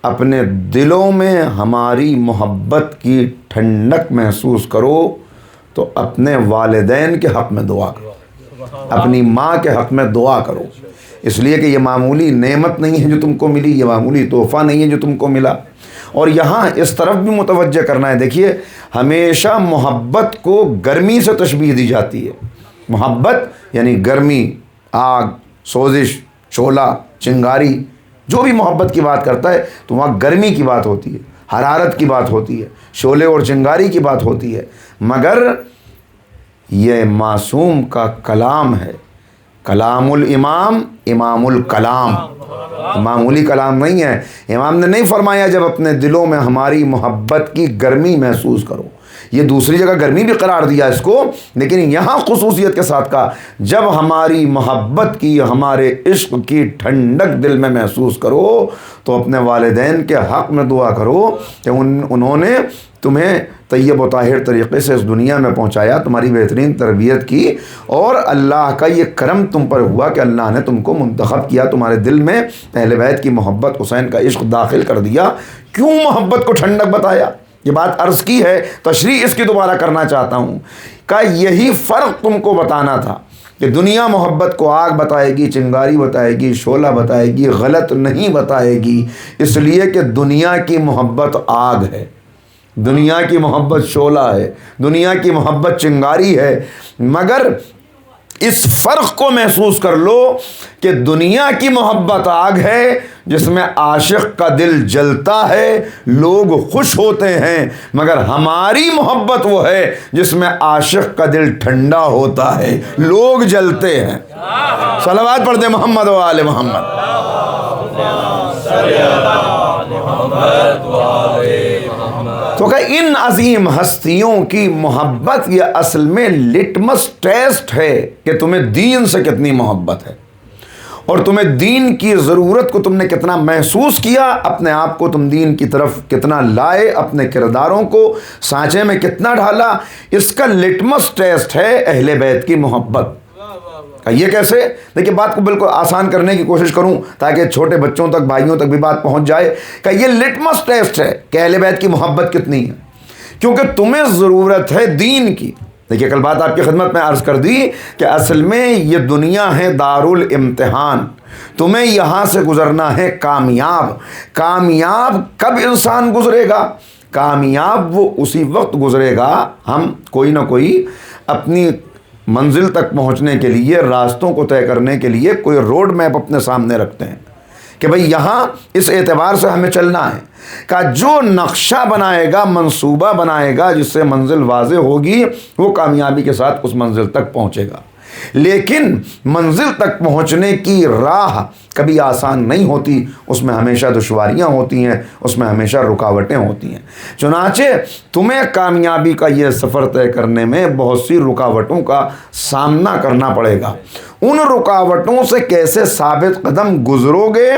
اپنے دلوں میں ہماری محبت کی ٹھنڈک محسوس کرو تو اپنے والدین کے حق میں دعا کرو، اپنی ماں کے حق میں دعا کرو، اس لیے کہ یہ معمولی نعمت نہیں ہے جو تم کو ملی، یہ معمولی تحفہ نہیں ہے جو تم کو ملا۔ اور یہاں اس طرف بھی متوجہ کرنا ہے، دیکھیے ہمیشہ محبت کو گرمی سے تشبیہ دی جاتی ہے۔ محبت یعنی گرمی، آگ، سوزش، شعلہ، چنگاری، جو بھی محبت کی بات کرتا ہے تو وہاں گرمی کی بات ہوتی ہے، حرارت کی بات ہوتی ہے، شعلے اور چنگاری کی بات ہوتی ہے، مگر یہ معصوم کا کلام ہے، کلام الامام امام الکلام، معمولی کلام نہیں ہے۔ امام نے نہیں فرمایا جب اپنے دلوں میں ہماری محبت کی گرمی محسوس کرو، یہ دوسری جگہ گرمی بھی قرار دیا اس کو، لیکن یہاں خصوصیت کے ساتھ کہا جب ہماری محبت کی، ہمارے عشق کی ٹھنڈک دل میں محسوس کرو تو اپنے والدین کے حق میں دعا کرو کہ انہوں نے تمہیں طیب و طاہر طریقے سے اس دنیا میں پہنچایا، تمہاری بہترین تربیت کی، اور اللہ کا یہ کرم تم پر ہوا کہ اللہ نے تم کو منتخب کیا، تمہارے دل میں اہل بیت کی محبت، حسین کا عشق داخل کر دیا۔ کیوں محبت کو ٹھنڈک بتایا؟ یہ بات عرض کی ہے، تشریح اس کی دوبارہ کرنا چاہتا ہوں کہ یہی فرق تم کو بتانا تھا کہ دنیا محبت کو آگ بتائے گی، چنگاری بتائے گی، شعلہ بتائے گی، غلط نہیں بتائے گی، اس لیے کہ دنیا کی محبت آگ ہے، دنیا کی محبت شعلہ ہے، دنیا کی محبت چنگاری ہے، مگر اس فرق کو محسوس کر لو کہ دنیا کی محبت آگ ہے جس میں عاشق کا دل جلتا ہے، لوگ خوش ہوتے ہیں، مگر ہماری محبت وہ ہے جس میں عاشق کا دل ٹھنڈا ہوتا ہے، لوگ جلتے ہیں۔ صلوات پڑھ دیں محمد و آل محمد۔ تو کہ ان عظیم ہستیوں کی محبت یہ اصل میں لٹمس ٹیسٹ ہے کہ تمہیں دین سے کتنی محبت ہے، اور تمہیں دین کی ضرورت کو تم نے کتنا محسوس کیا، اپنے آپ کو تم دین کی طرف کتنا لائے، اپنے کرداروں کو سانچے میں کتنا ڈھالا، اس کا لٹمس ٹیسٹ ہے اہل بیت کی محبت۔ یہ کیسے؟ دیکھیے بات کو بالکل آسان کرنے کی کوشش کروں تاکہ چھوٹے بچوں تک، بھائیوں تک بھی بات پہنچ جائے کہ یہ لٹمس ٹیسٹ ہے کہ اہل بیت کی محبت کتنی ہے، کیونکہ تمہیں ضرورت ہے دین کی، دیکھیے کل بات آپ کی خدمت میں عرض کر دی کہ اصل میں یہ دنیا ہے دارالامتحان، تمہیں یہاں سے گزرنا ہے کامیاب۔ کامیاب کب انسان گزرے گا؟ کامیاب وہ اسی وقت گزرے گا ہم کوئی نہ کوئی اپنی منزل تک پہنچنے کے لیے، راستوں کو طے کرنے کے لیے کوئی روڈ میپ اپنے سامنے رکھتے ہیں کہ بھئی یہاں اس اعتبار سے ہمیں چلنا ہے، کہ جو نقشہ بنائے گا، منصوبہ بنائے گا، جس سے منزل واضح ہوگی، وہ کامیابی کے ساتھ اس منزل تک پہنچے گا۔ لیکن منزل تک پہنچنے کی راہ کبھی آسان نہیں ہوتی، اس میں ہمیشہ دشواریاں ہوتی ہیں، اس میں ہمیشہ رکاوٹیں ہوتی ہیں۔ چنانچہ تمہیں کامیابی کا یہ سفر طے کرنے میں بہت سی رکاوٹوں کا سامنا کرنا پڑے گا۔ ان رکاوٹوں سے کیسے ثابت قدم گزرو گے،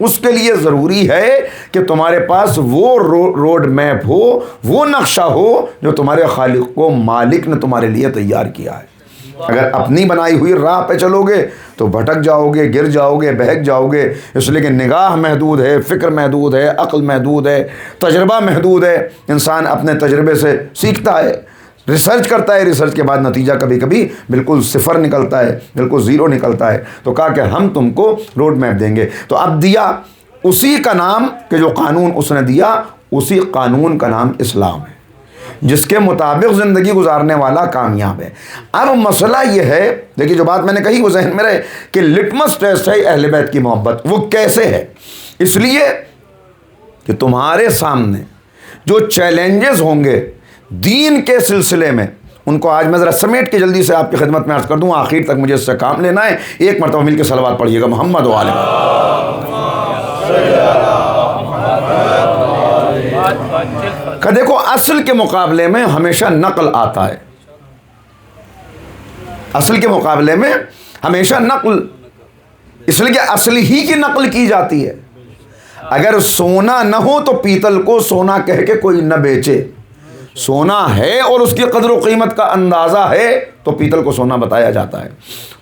اس کے لیے ضروری ہے کہ تمہارے پاس وہ روڈ میپ ہو، وہ نقشہ ہو جو تمہارے خالق و مالک نے تمہارے لیے تیار کیا ہے۔ اگر اپنی بنائی ہوئی راہ پہ چلو گے تو بھٹک جاؤ گے، گر جاؤ گے، بہک جاؤ گے، اس لیے کہ نگاہ محدود ہے، فکر محدود ہے، عقل محدود ہے، تجربہ محدود ہے۔ انسان اپنے تجربے سے سیکھتا ہے، ریسرچ کرتا ہے، ریسرچ کے بعد نتیجہ کبھی کبھی بالکل صفر نکلتا ہے، بالکل زیرو نکلتا ہے۔ تو کہا کہ ہم تم کو روڈ میپ دیں گے۔ تو اب دیا اسی کا نام کہ جو قانون اس نے دیا، اسی قانون کا نام اسلام ہے، جس کے مطابق زندگی گزارنے والا کامیاب ہے۔ اب مسئلہ یہ ہے، دیکھیے جو بات میں نے کہی وہ ذہن میں رہے کہ لٹمس ٹیسٹ ہے اہل بیت کی محبت، وہ کیسے ہے؟ اس لیے کہ تمہارے سامنے جو چیلنجز ہوں گے دین کے سلسلے میں، ان کو آج میں ذرا سمیٹ کے جلدی سے آپ کی خدمت میں عرض کر دوں، آخر تک مجھے اس سے کام لینا ہے۔ ایک مرتبہ مل کے صلوات پڑھیے گا محمد و آل کہ دیکھو اصل کے مقابلے میں ہمیشہ نقل آتا ہے، اصل کے مقابلے میں ہمیشہ نقل، اس لیے کہ اصل ہی کی نقل کی جاتی ہے۔ اگر سونا نہ ہو تو پیتل کو سونا کہہ کے کوئی نہ بیچے، سونا ہے اور اس کی قدر و قیمت کا اندازہ ہے تو پیتل کو سونا بتایا جاتا ہے۔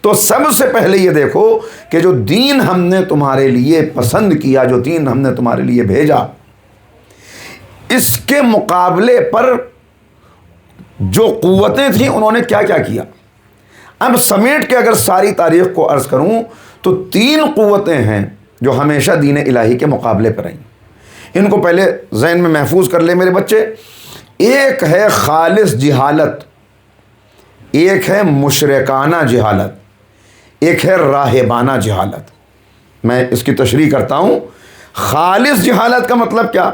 تو سب سے پہلے یہ دیکھو کہ جو دین ہم نے تمہارے لیے پسند کیا، جو دین ہم نے تمہارے لیے بھیجا، اس کے مقابلے پر جو قوتیں تھیں انہوں نے کیا کیا کیا۔ اب سمیٹ کے اگر ساری تاریخ کو عرض کروں تو 3 قوتیں ہیں جو ہمیشہ دین الہی کے مقابلے پر رہیں۔ ان کو پہلے ذہن میں محفوظ کر لیں میرے بچے۔ ایک ہے خالص جہالت، ایک ہے مشرکانہ جہالت، ایک ہے راہبانہ جہالت۔ میں اس کی تشریح کرتا ہوں۔ خالص جہالت کا مطلب کیا؟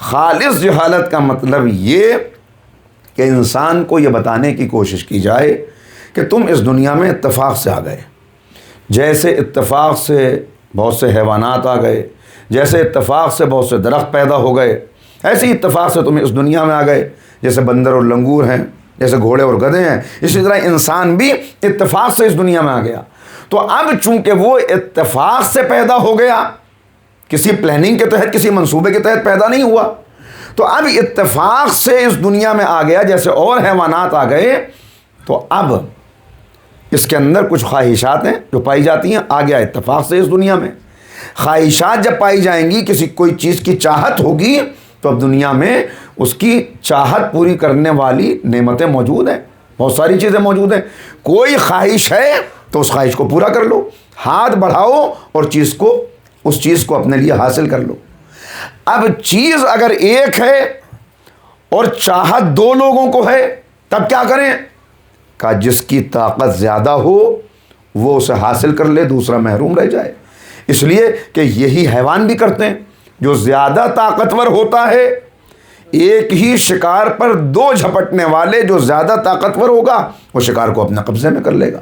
خالص جہالت کا مطلب یہ کہ انسان کو یہ بتانے کی کوشش کی جائے کہ تم اس دنیا میں اتفاق سے آ گئے، جیسے اتفاق سے بہت سے حیوانات آ گئے، جیسے اتفاق سے بہت سے درخت پیدا ہو گئے، ایسے ہی اتفاق سے تم اس دنیا میں آ گئے، جیسے بندر اور لنگور ہیں، جیسے گھوڑے اور گدھے ہیں، اسی طرح انسان بھی اتفاق سے اس دنیا میں آ گیا۔ تو اب چونکہ وہ اتفاق سے پیدا ہو گیا، کسی پلاننگ کے تحت، کسی منصوبے کے تحت پیدا نہیں ہوا، تو اب اتفاق سے اس دنیا میں آ گیا، جیسے اور حیوانات آ گئے، تو اب اس کے اندر کچھ خواہشات ہیں جو پائی جاتی ہیں، آ گیا اتفاق سے اس دنیا میں۔ خواہشات جب پائی جائیں گی، کسی کوئی چیز کی چاہت ہوگی، تو اب دنیا میں اس کی چاہت پوری کرنے والی نعمتیں موجود ہیں، بہت ساری چیزیں موجود ہیں۔ کوئی خواہش ہے تو اس خواہش کو پورا کر لو، ہاتھ بڑھاؤ اور اس چیز کو اپنے لیے حاصل کر لو۔ اب چیز اگر ایک ہے اور چاہت 2 لوگوں کو ہے، تب کیا کریں؟ کہ جس کی طاقت زیادہ ہو وہ اسے حاصل کر لے، دوسرا محروم رہ جائے۔ اس لیے کہ یہی حیوان بھی کرتے ہیں، جو زیادہ طاقتور ہوتا ہے، ایک ہی شکار پر 2 جھپٹنے والے، جو زیادہ طاقتور ہوگا وہ شکار کو اپنے قبضے میں کر لے گا۔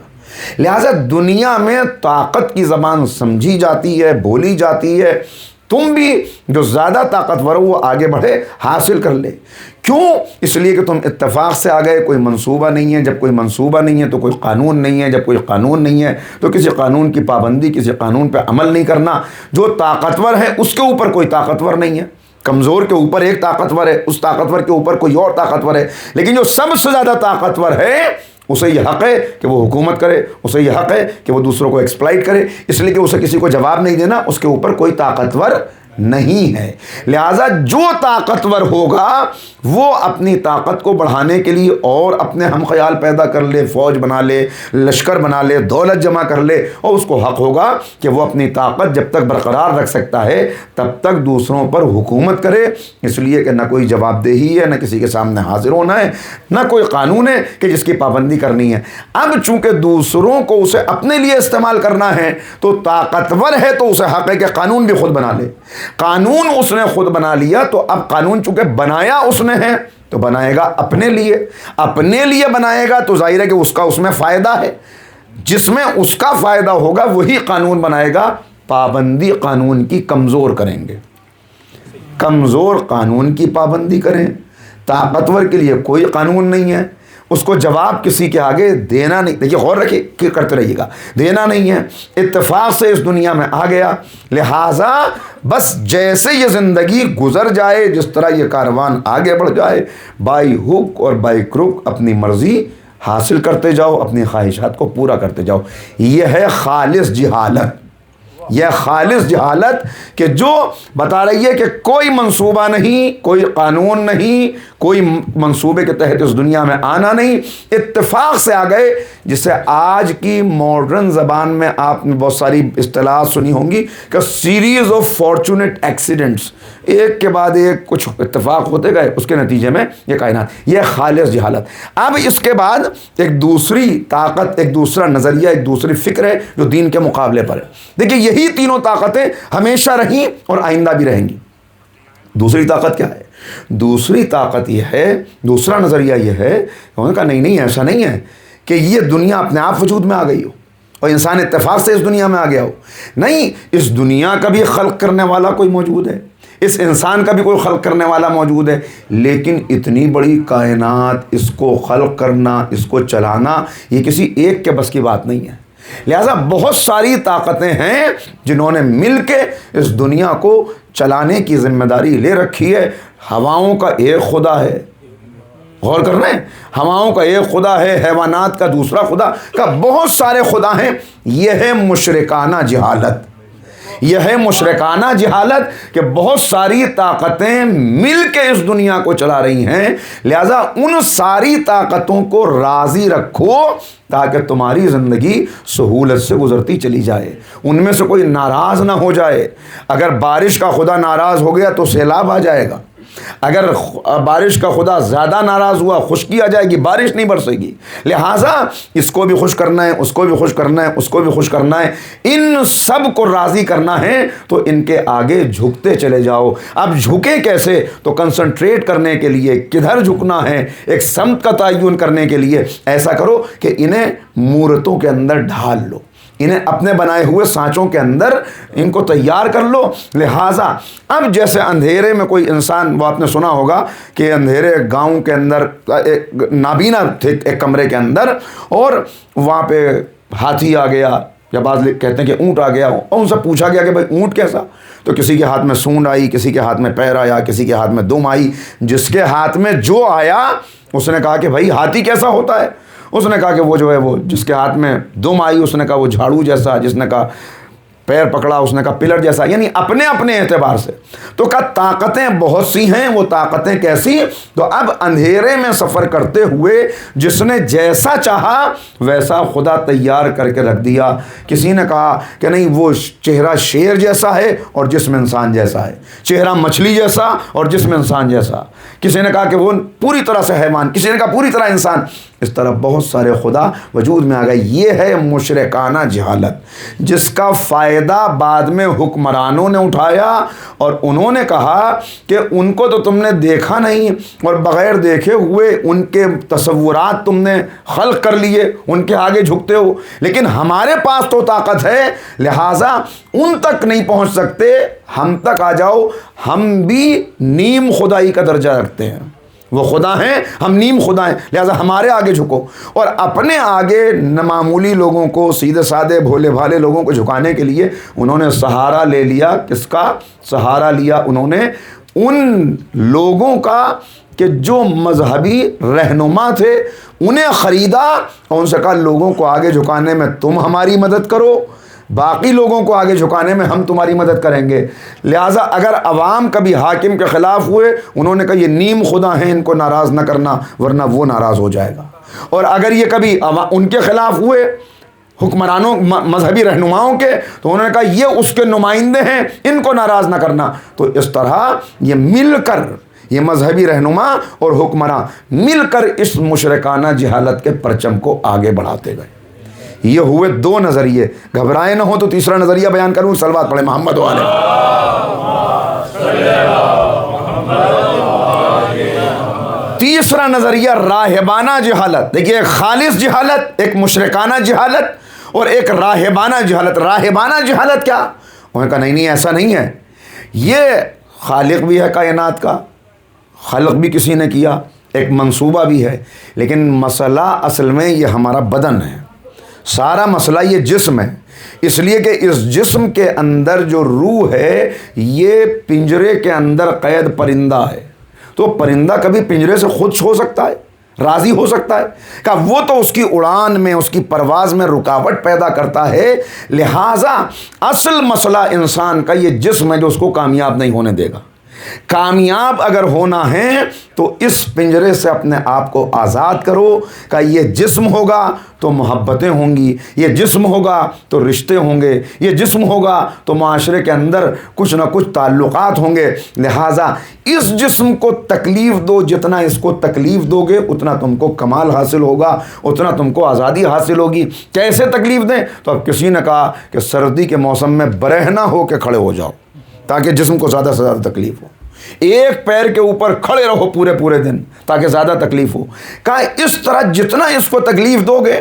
لہٰذا دنیا میں طاقت کی زبان سمجھی جاتی ہے، بولی جاتی ہے۔ تم بھی جو زیادہ طاقتور ہو وہ آگے بڑھے، حاصل کر لے۔ کیوں؟ اس لیے کہ تم اتفاق سے آ گئے، کوئی منصوبہ نہیں ہے۔ جب کوئی منصوبہ نہیں ہے تو کوئی قانون نہیں ہے، جب کوئی قانون نہیں ہے تو کسی قانون کی پابندی، کسی قانون پہ عمل نہیں کرنا۔ جو طاقتور ہے اس کے اوپر کوئی طاقتور نہیں ہے، کمزور کے اوپر ایک طاقتور ہے، اس طاقتور کے اوپر کوئی اور طاقتور ہے، لیکن جو سب سے زیادہ طاقتور ہے اسے یہ حق ہے کہ وہ حکومت کرے، اسے یہ حق ہے کہ وہ دوسروں کو ایکسپلائٹ کرے، اس لیے کہ اسے کسی کو جواب نہیں دینا، اس کے اوپر کوئی طاقتور نہیں ہے۔ لہٰذا جو طاقتور ہوگا وہ اپنی طاقت کو بڑھانے کے لیے اور اپنے ہم خیال پیدا کر لے، فوج بنا لے، لشکر بنا لے، دولت جمع کر لے، اور اس کو حق ہوگا کہ وہ اپنی طاقت جب تک برقرار رکھ سکتا ہے تب تک دوسروں پر حکومت کرے، اس لیے کہ نہ کوئی جواب دہی ہے، نہ کسی کے سامنے حاضر ہونا ہے، نہ کوئی قانون ہے کہ جس کی پابندی کرنی ہے۔ اب چونکہ دوسروں کو اسے اپنے لیے استعمال کرنا ہے تو طاقتور ہے تو اسے حق ہے کہ قانون بھی خود بنا لے۔ قانون اس نے خود بنا لیا تو اب قانون چونکہ بنایا اس نے ہے تو بنائے گا اپنے لیے بنائے گا تو ظاہر ہے کہ اس میں فائدہ ہے، جس میں اس کا فائدہ ہوگا وہی قانون بنائے گا۔ پابندی قانون کی کمزور کریں گے، کمزور قانون کی پابندی کریں۔ طاقتور کے لیے کوئی قانون نہیں ہے، اس کو جواب کسی کے آگے دینا نہیں، دیکھیے غور رکھیے کہ کرتے رہیے گا، دینا نہیں ہے، اتفاق سے اس دنیا میں آ گیا، لہٰذا بس جیسے یہ زندگی گزر جائے، جس طرح یہ کاروان آگے بڑھ جائے، بائی ہک اور بائی کروک اپنی مرضی حاصل کرتے جاؤ، اپنی خواہشات کو پورا کرتے جاؤ۔ یہ ہے خالص جہالت، یہ خالص جہالت کہ جو بتا رہی ہے کہ کوئی منصوبہ نہیں، کوئی قانون نہیں، کوئی منصوبے کے تحت اس دنیا میں آنا نہیں، اتفاق سے آ گئے، جسے آج کی ماڈرن زبان میں آپ نے بہت ساری اصطلاحات سنی ہوں گی کہ سیریز آف فارچونیٹ ایکسیڈنٹس، ایک کے بعد ایک کچھ اتفاق ہوتے گئے، اس کے نتیجے میں یہ کائنات، یہ خالص جہالت۔ اب اس کے بعد ایک دوسری طاقت، ایک دوسرا نظریہ، ایک دوسری فکر ہے جو دین کے مقابلے پر ہے۔ دیکھیے یہی تینوں طاقتیں ہمیشہ رہیں اور آئندہ بھی رہیں گی۔ دوسری طاقت کیا ہے؟ دوسری طاقت یہ ہے، دوسرا نظریہ یہ ہے، انہوں نے کہا نہیں ایسا نہیں ہے کہ یہ دنیا اپنے آپ وجود میں آ گئی ہو اور انسان اتفاق سے اس دنیا میں آ گیا ہو، نہیں، اس دنیا کا بھی خلق کرنے والا کوئی موجود ہے، اس انسان کا بھی کوئی خلق کرنے والا موجود ہے، لیکن اتنی بڑی کائنات، اس کو خلق کرنا، اس کو چلانا، یہ کسی ایک کے بس کی بات نہیں ہے۔ لہٰذا بہت ساری طاقتیں ہیں جنہوں نے مل کے اس دنیا کو چلانے کی ذمہ داری لے رکھی ہے۔ ہواؤں کا ایک خدا ہے، غور کر رہے ہیں، ہواؤں کا ایک خدا ہے، حیوانات کا دوسرا خدا کا بہت سارے خدا ہیں۔ یہ ہے مشرکانہ جہالت، یہ ہے مشرکانہ جہالت کہ بہت ساری طاقتیں مل کے اس دنیا کو چلا رہی ہیں، لہذا ان ساری طاقتوں کو راضی رکھو تاکہ تمہاری زندگی سہولت سے گزرتی چلی جائے، ان میں سے کوئی ناراض نہ ہو جائے۔ اگر بارش کا خدا ناراض ہو گیا تو سیلاب آ جائے گا، اگر بارش کا خدا زیادہ ناراض ہوا خشکی آ جائے گی، بارش نہیں برسے گی۔ لہٰذا اس کو بھی خوش کرنا ہے، اس کو بھی خوش کرنا ہے، اس کو بھی خوش کرنا ہے، ان سب کو راضی کرنا ہے تو ان کے آگے جھکتے چلے جاؤ۔ اب جھکے کیسے؟ تو کنسنٹریٹ کرنے کے لیے کدھر جھکنا ہے، ایک سمت کا تعین کرنے کے لیے ایسا کرو کہ انہیں مورتوں کے اندر ڈھال لو، انہیں اپنے بنائے ہوئے سانچوں کے اندر ان کو تیار کر لو۔ لہٰذا اب جیسے اندھیرے میں کوئی انسان، وہ آپ نے سنا ہوگا کہ اندھیرے گاؤں کے اندر ایک نابینا تھے ایک کمرے کے اندر، اور وہاں پہ ہاتھی آ گیا، یا بعض کہتے ہیں کہ اونٹ آ گیا، اور ان سے پوچھا گیا کہ بھائی اونٹ کیسا؟ تو کسی کے ہاتھ میں سونڈ آئی، کسی کے ہاتھ میں پیر آیا، کسی کے ہاتھ میں دم آئی، جس کے ہاتھ میں جو آیا اس نے کہا کہ بھائی ہاتھی کیسا ہوتا ہے؟ اس نے کہا کہ وہ جو ہے وہ جس کے ہاتھ میں دم آئی اس نے کہا وہ جھاڑو جیسا، جس نے کہا پیر پکڑا اس نے کہا پلر جیسا، یعنی اپنے اپنے اعتبار سے۔ تو کہا طاقتیں بہت سی ہیں، وہ طاقتیں کیسی؟ تو اب اندھیرے میں سفر کرتے ہوئے جس نے جیسا چاہا ویسا خدا تیار کر کے رکھ دیا۔ کسی نے کہا کہ نہیں وہ چہرہ شیر جیسا ہے اور جسم انسان جیسا ہے، چہرہ مچھلی جیسا اور جسم انسان جیسا، کسی نے کہا کہ وہ پوری طرح سے حیوان، کسی نے کہا پوری طرح انسان۔ اس طرح بہت سارے خدا وجود میں آ گئے۔ یہ ہے مشرکانہ جہالت، جس کا فائدہ بعد میں حکمرانوں نے اٹھایا، اور انہوں نے کہا کہ ان کو تو تم نے دیکھا نہیں اور بغیر دیکھے ہوئے ان کے تصورات تم نے خلق کر لیے، ان کے آگے جھکتے ہو، لیکن ہمارے پاس تو طاقت ہے، لہٰذا ان تک نہیں پہنچ سکتے، ہم تک آ جاؤ، ہم بھی نیم خدائی کا درجہ رکھتے ہیں، وہ خدا ہیں، ہم نیم خدا ہیں، لہٰذا ہمارے آگے جھکو۔ اور اپنے آگے معمولی لوگوں کو، سیدھے سادے بھولے بھالے لوگوں کو جھکانے کے لیے انہوں نے سہارا لے لیا۔ کس کا سہارا لیا؟ انہوں نے ان لوگوں کا کہ جو مذہبی رہنما تھے، انہیں خریدا اور ان سے کہا لوگوں کو آگے جھکانے میں تم ہماری مدد کرو، باقی لوگوں کو آگے جھکانے میں ہم تمہاری مدد کریں گے. لہٰذا اگر عوام کبھی حاکم کے خلاف ہوئے، انہوں نے کہا یہ نیم خدا ہیں، ان کو ناراض نہ کرنا ورنہ وہ ناراض ہو جائے گا. اور اگر یہ کبھی ان کے خلاف ہوئے حکمرانوں مذہبی رہنماؤں کے، تو انہوں نے کہا یہ اس کے نمائندے ہیں، ان کو ناراض نہ کرنا. تو اس طرح یہ مل کر، یہ مذہبی رہنما اور حکمراں مل کر اس مشرکانہ جہالت کے پرچم کو آگے بڑھاتے گئے. یہ ہوئے دو نظریے. گھبرائے نہ ہو تو تیسرا نظریہ بیان کروں. صلوات پڑھے محمد والے. تیسرا نظریہ راہبانہ جہالت. دیکھیے ایک خالص جہالت، ایک مشرکانہ جہالت اور ایک راہبانہ جہالت. راہبانہ جہالت کیا؟ انہوں نے کہا نہیں ایسا نہیں ہے، یہ خالق بھی ہے کائنات کا، خلق بھی کسی نے کیا، ایک منصوبہ بھی ہے، لیکن مسئلہ اصل میں یہ ہمارا بدن ہے. سارا مسئلہ یہ جسم ہے، اس لیے کہ اس جسم کے اندر جو روح ہے یہ پنجرے کے اندر قید پرندہ ہے. تو پرندہ کبھی پنجرے سے خود چھو سکتا ہے، راضی ہو سکتا ہے؟ کہ وہ تو اس کی اڑان میں، اس کی پرواز میں رکاوٹ پیدا کرتا ہے. لہٰذا اصل مسئلہ انسان کا یہ جسم ہے جو اس کو کامیاب نہیں ہونے دے گا. کامیاب اگر ہونا ہے تو اس پنجرے سے اپنے آپ کو آزاد کرو. کہ یہ جسم ہوگا تو محبتیں ہوں گی، یہ جسم ہوگا تو رشتے ہوں گے، یہ جسم ہوگا تو معاشرے کے اندر کچھ نہ کچھ تعلقات ہوں گے. لہٰذا اس جسم کو تکلیف دو، جتنا اس کو تکلیف دو گے اتنا تم کو کمال حاصل ہوگا، اتنا تم کو آزادی حاصل ہوگی. کیسے تکلیف دیں؟ تو اب کسی نے کہا کہ سردی کے موسم میں برہنہ ہو کے کھڑے ہو جاؤ تاکہ جسم کو زیادہ سے زیادہ تکلیف ہو. ایک پیر کے اوپر کھڑے رہو پورے دن تاکہ زیادہ تکلیف ہو. کہا اس طرح جتنا اس کو تکلیف دو گے،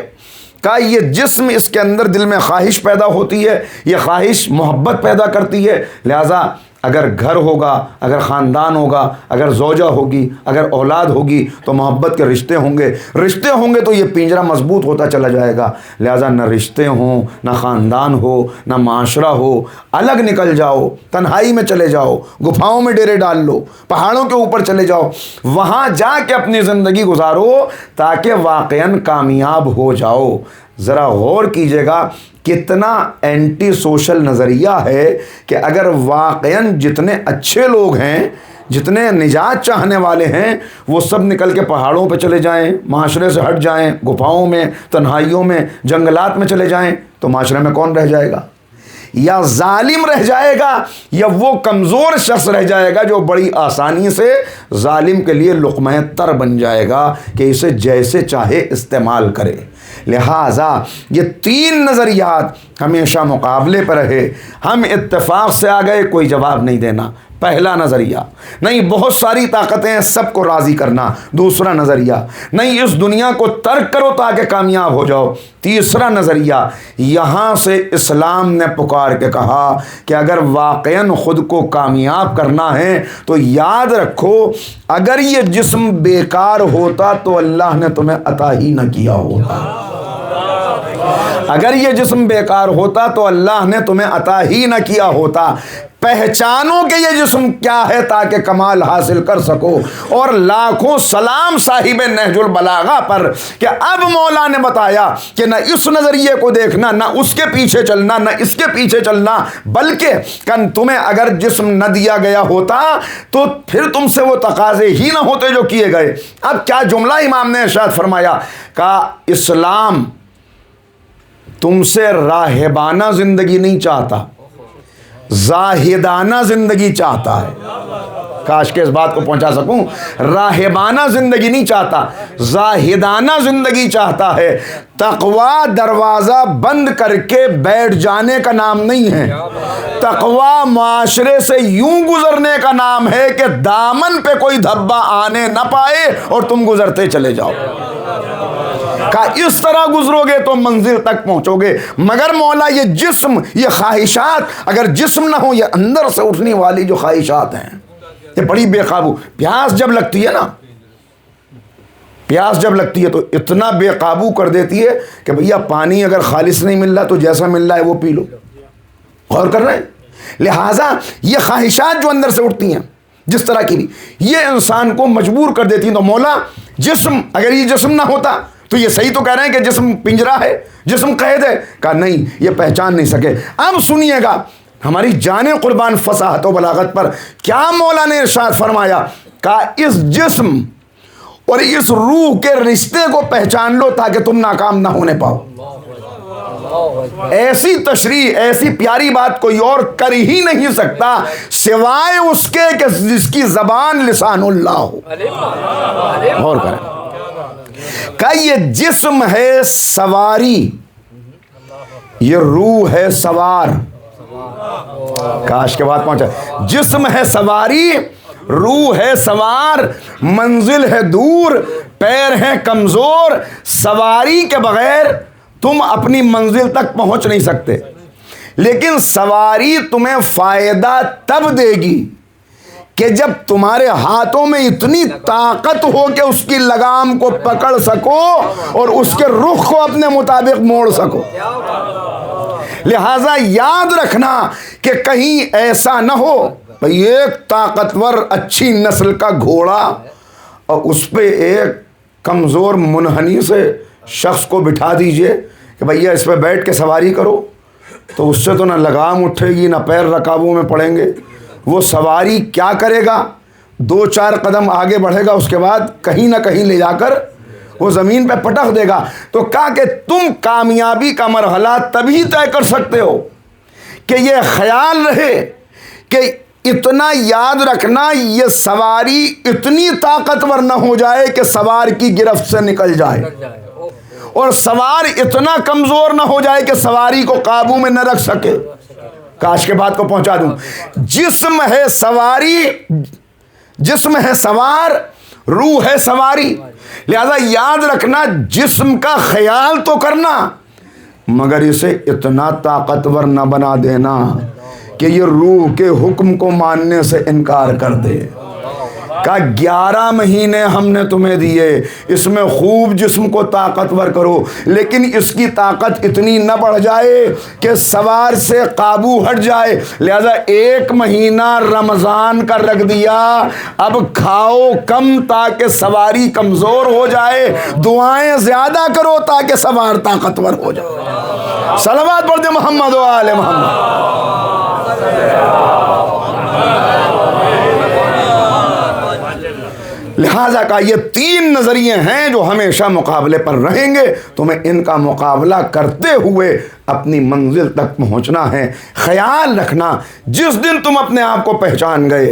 کہا یہ جسم، اس کے اندر دل میں خواہش پیدا ہوتی ہے، یہ خواہش محبت پیدا کرتی ہے. لہٰذا اگر گھر ہوگا، اگر خاندان ہوگا، اگر زوجہ ہوگی، اگر اولاد ہوگی تو محبت کے رشتے ہوں گے. رشتے ہوں گے تو یہ پنجرہ مضبوط ہوتا چلا جائے گا. لہٰذا نہ رشتے ہوں، نہ خاندان ہو، نہ معاشرہ ہو، الگ نکل جاؤ، تنہائی میں چلے جاؤ، گپھاؤں میں ڈیرے ڈال لو، پہاڑوں کے اوپر چلے جاؤ، وہاں جا کے اپنی زندگی گزارو تاکہ واقعاً کامیاب ہو جاؤ. ذرا غور کیجیے گا کتنا اینٹی سوشل نظریہ ہے کہ اگر واقعاً جتنے اچھے لوگ ہیں، جتنے نجات چاہنے والے ہیں، وہ سب نکل کے پہاڑوں پہ چلے جائیں، معاشرے سے ہٹ جائیں، گپھاؤں میں، تنہائیوں میں، جنگلات میں چلے جائیں، تو معاشرے میں کون رہ جائے گا؟ یا ظالم رہ جائے گا یا وہ کمزور شخص رہ جائے گا جو بڑی آسانی سے ظالم کے لیے لقمہ تر بن جائے گا کہ اسے جیسے چاہے استعمال کرے. لہٰذا یہ تین نظریات ہمیشہ مقابلے پر رہے. ہم اتفاق سے آ گئے، کوئی جواب نہیں دینا. پہلا نظریہ، نہیں بہت ساری طاقتیں ہیں، سب کو راضی کرنا. دوسرا نظریہ، نہیں اس دنیا کو ترک کرو تاکہ کامیاب ہو جاؤ. تیسرا نظریہ، یہاں سے اسلام نے پکار کے کہا کہ اگر واقعاً خود کو کامیاب کرنا ہے تو یاد رکھو اگر یہ جسم بیکار ہوتا تو اللہ نے تمہیں عطا ہی نہ کیا ہوتا. اگر یہ جسم بیکار ہوتا تو اللہ نے تمہیں عطا ہی نہ کیا ہوتا. پہچانو کہ یہ جسم کیا ہے تاکہ کمال حاصل کر سکو. اور لاکھوں سلام صاحب نہج البلاغہ پر کہ اب مولا نے بتایا کہ نہ اس نظریے کو دیکھنا، نہ اس کے پیچھے چلنا، نہ اس کے پیچھے چلنا، بلکہ تمہیں اگر جسم نہ دیا گیا ہوتا تو پھر تم سے وہ تقاضے ہی نہ ہوتے جو کیے گئے. اب کیا جملہ امام نے ارشاد فرمایا، کہا اسلام تم سے راہبانہ زندگی نہیں چاہتا، زاہدانہ زندگی چاہتا ہے. کاش کہ اس بات کو پہنچا سکوں. راہبانہ زندگی نہیں چاہتا، زاہدانہ زندگی چاہتا ہے. تقوی دروازہ بند کر کے بیٹھ جانے کا نام نہیں ہے. تقوی معاشرے سے یوں گزرنے کا نام ہے کہ دامن پہ کوئی دھبا آنے نہ پائے اور تم گزرتے چلے جاؤ. کہا اس طرح گزرو گے تو منزل تک پہنچو گے. مگر مولا یہ جسم، یہ خواہشات، اگر جسم نہ ہو، یہ اندر سے اٹھنے والی جو خواہشات ہیں یہ بڑی بے قابو. پیاس جب لگتی ہے نا، پیاس جب لگتی ہے تو اتنا بے قابو کر دیتی ہے کہ بھیا پانی اگر خالص نہیں مل رہا تو جیسا مل رہا ہے وہ پی لو. غور کر رہے ہیں؟ لہٰذا یہ خواہشات جو اندر سے اٹھتی ہیں جس طرح کی بھی، یہ انسان کو مجبور کر دیتی ہیں. تو مولا جسم، اگر یہ جسم نہ ہوتا تو یہ صحیح تو کہہ رہے ہیں کہ جسم پنجرا ہے، جسم قید ہے؟ کہا نہیں، یہ پہچان نہیں سکے۔ اب سنیے گا ہماری جان قربان فصاحت و بلاغت پر کیا مولا نے ارشاد فرمایا، کہا اس جسم اور اس روح کے رشتے کو پہچان لو تاکہ تم ناکام نہ ہونے پاؤ۔ ایسی تشریح، ایسی پیاری بات کوئی اور کر ہی نہیں سکتا سوائے اس کے کہ جس کی زبان لسان اللہ ہو۔ غور کریں کہ یہ جسم ہے سواری، یہ روح ہے سوار۔ کاش کے بعد پہنچا، جسم ہے سواری، روح ہے سوار، منزل ہے دور، پیر ہیں کمزور، سواری کے بغیر تم اپنی منزل تک پہنچ نہیں سکتے، لیکن سواری تمہیں فائدہ تب دے گی کہ جب تمہارے ہاتھوں میں اتنی طاقت ہو کہ اس کی لگام کو پکڑ سکو اور اس کے رخ کو اپنے مطابق موڑ سکو۔ لہذا یاد رکھنا کہ کہیں ایسا نہ ہو بھئی ایک طاقتور اچھی نسل کا گھوڑا اور اس پہ ایک کمزور منحنی سے شخص کو بٹھا دیجئے کہ بھیا اس پہ بیٹھ کے سواری کرو، تو اس سے تو نہ لگام اٹھے گی، نہ پیر رکابوں میں پڑیں گے۔ وہ سواری کیا کرے گا؟ 2-4 قدم آگے بڑھے گا، اس کے بعد کہیں نہ کہیں لے جا کر وہ زمین پہ پٹخ دے گا۔ تو کہا کہ تم کامیابی کا مرحلہ تبھی طے کر سکتے ہو کہ یہ خیال رہے کہ اتنا یاد رکھنا یہ سواری اتنی طاقتور نہ ہو جائے کہ سوار کی گرفت سے نکل جائے، اور سوار اتنا کمزور نہ ہو جائے کہ سواری کو قابو میں نہ رکھ سکے۔ کاش کے بات کو پہنچا دوں۔ جسم ہے سواری، جسم ہے سوار، روح ہے سواری۔ لہذا یاد رکھنا جسم کا خیال تو کرنا مگر اسے اتنا طاقتور نہ بنا دینا کہ یہ روح کے حکم کو ماننے سے انکار کر دے۔ کہا 11 مہینے ہم نے تمہیں دیے، اس میں خوب جسم کو طاقتور کرو، لیکن اس کی طاقت اتنی نہ بڑھ جائے کہ سوار سے قابو ہٹ جائے۔ لہذا 1 مہینہ رمضان کا رکھ دیا، اب کھاؤ کم تاکہ سواری کمزور ہو جائے، دعائیں زیادہ کرو تاکہ سوار طاقتور ہو جائے۔ صلوات پڑھ دے محمد و آل محمد۔ لہذا کا یہ 3 نظریے ہیں جو ہمیشہ مقابلے پر رہیں گے، تمہیں ان کا مقابلہ کرتے ہوئے اپنی منزل تک پہنچنا ہے۔ خیال رکھنا جس دن تم اپنے آپ کو پہچان گئے،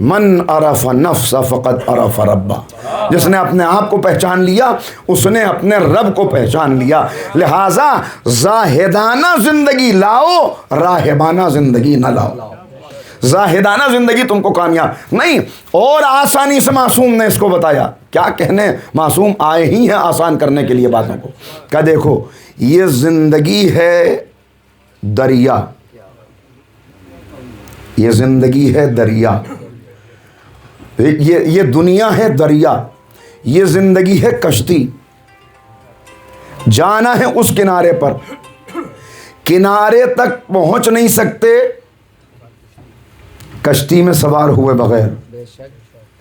من عرف نفس فقط عرف ربہ، جس نے اپنے آپ کو پہچان لیا اس نے اپنے رب کو پہچان لیا۔ لہذا زاہدانہ زندگی لاؤ، راہبانہ زندگی نہ لاؤ۔ زاہدانہ زندگی تم کو کامیاب نہیں، اور آسانی سے معصوم نے اس کو بتایا، کیا کہنے معصوم آئے ہی ہیں آسان کرنے کے لیے باتوں کو۔ کہ دیکھو یہ زندگی ہے دریا، یہ زندگی ہے دریا، یہ دنیا ہے دریا، یہ زندگی ہے کشتی، جانا ہے اس کنارے پر، کنارے تک پہنچ نہیں سکتے کشتی میں سوار ہوئے بغیر۔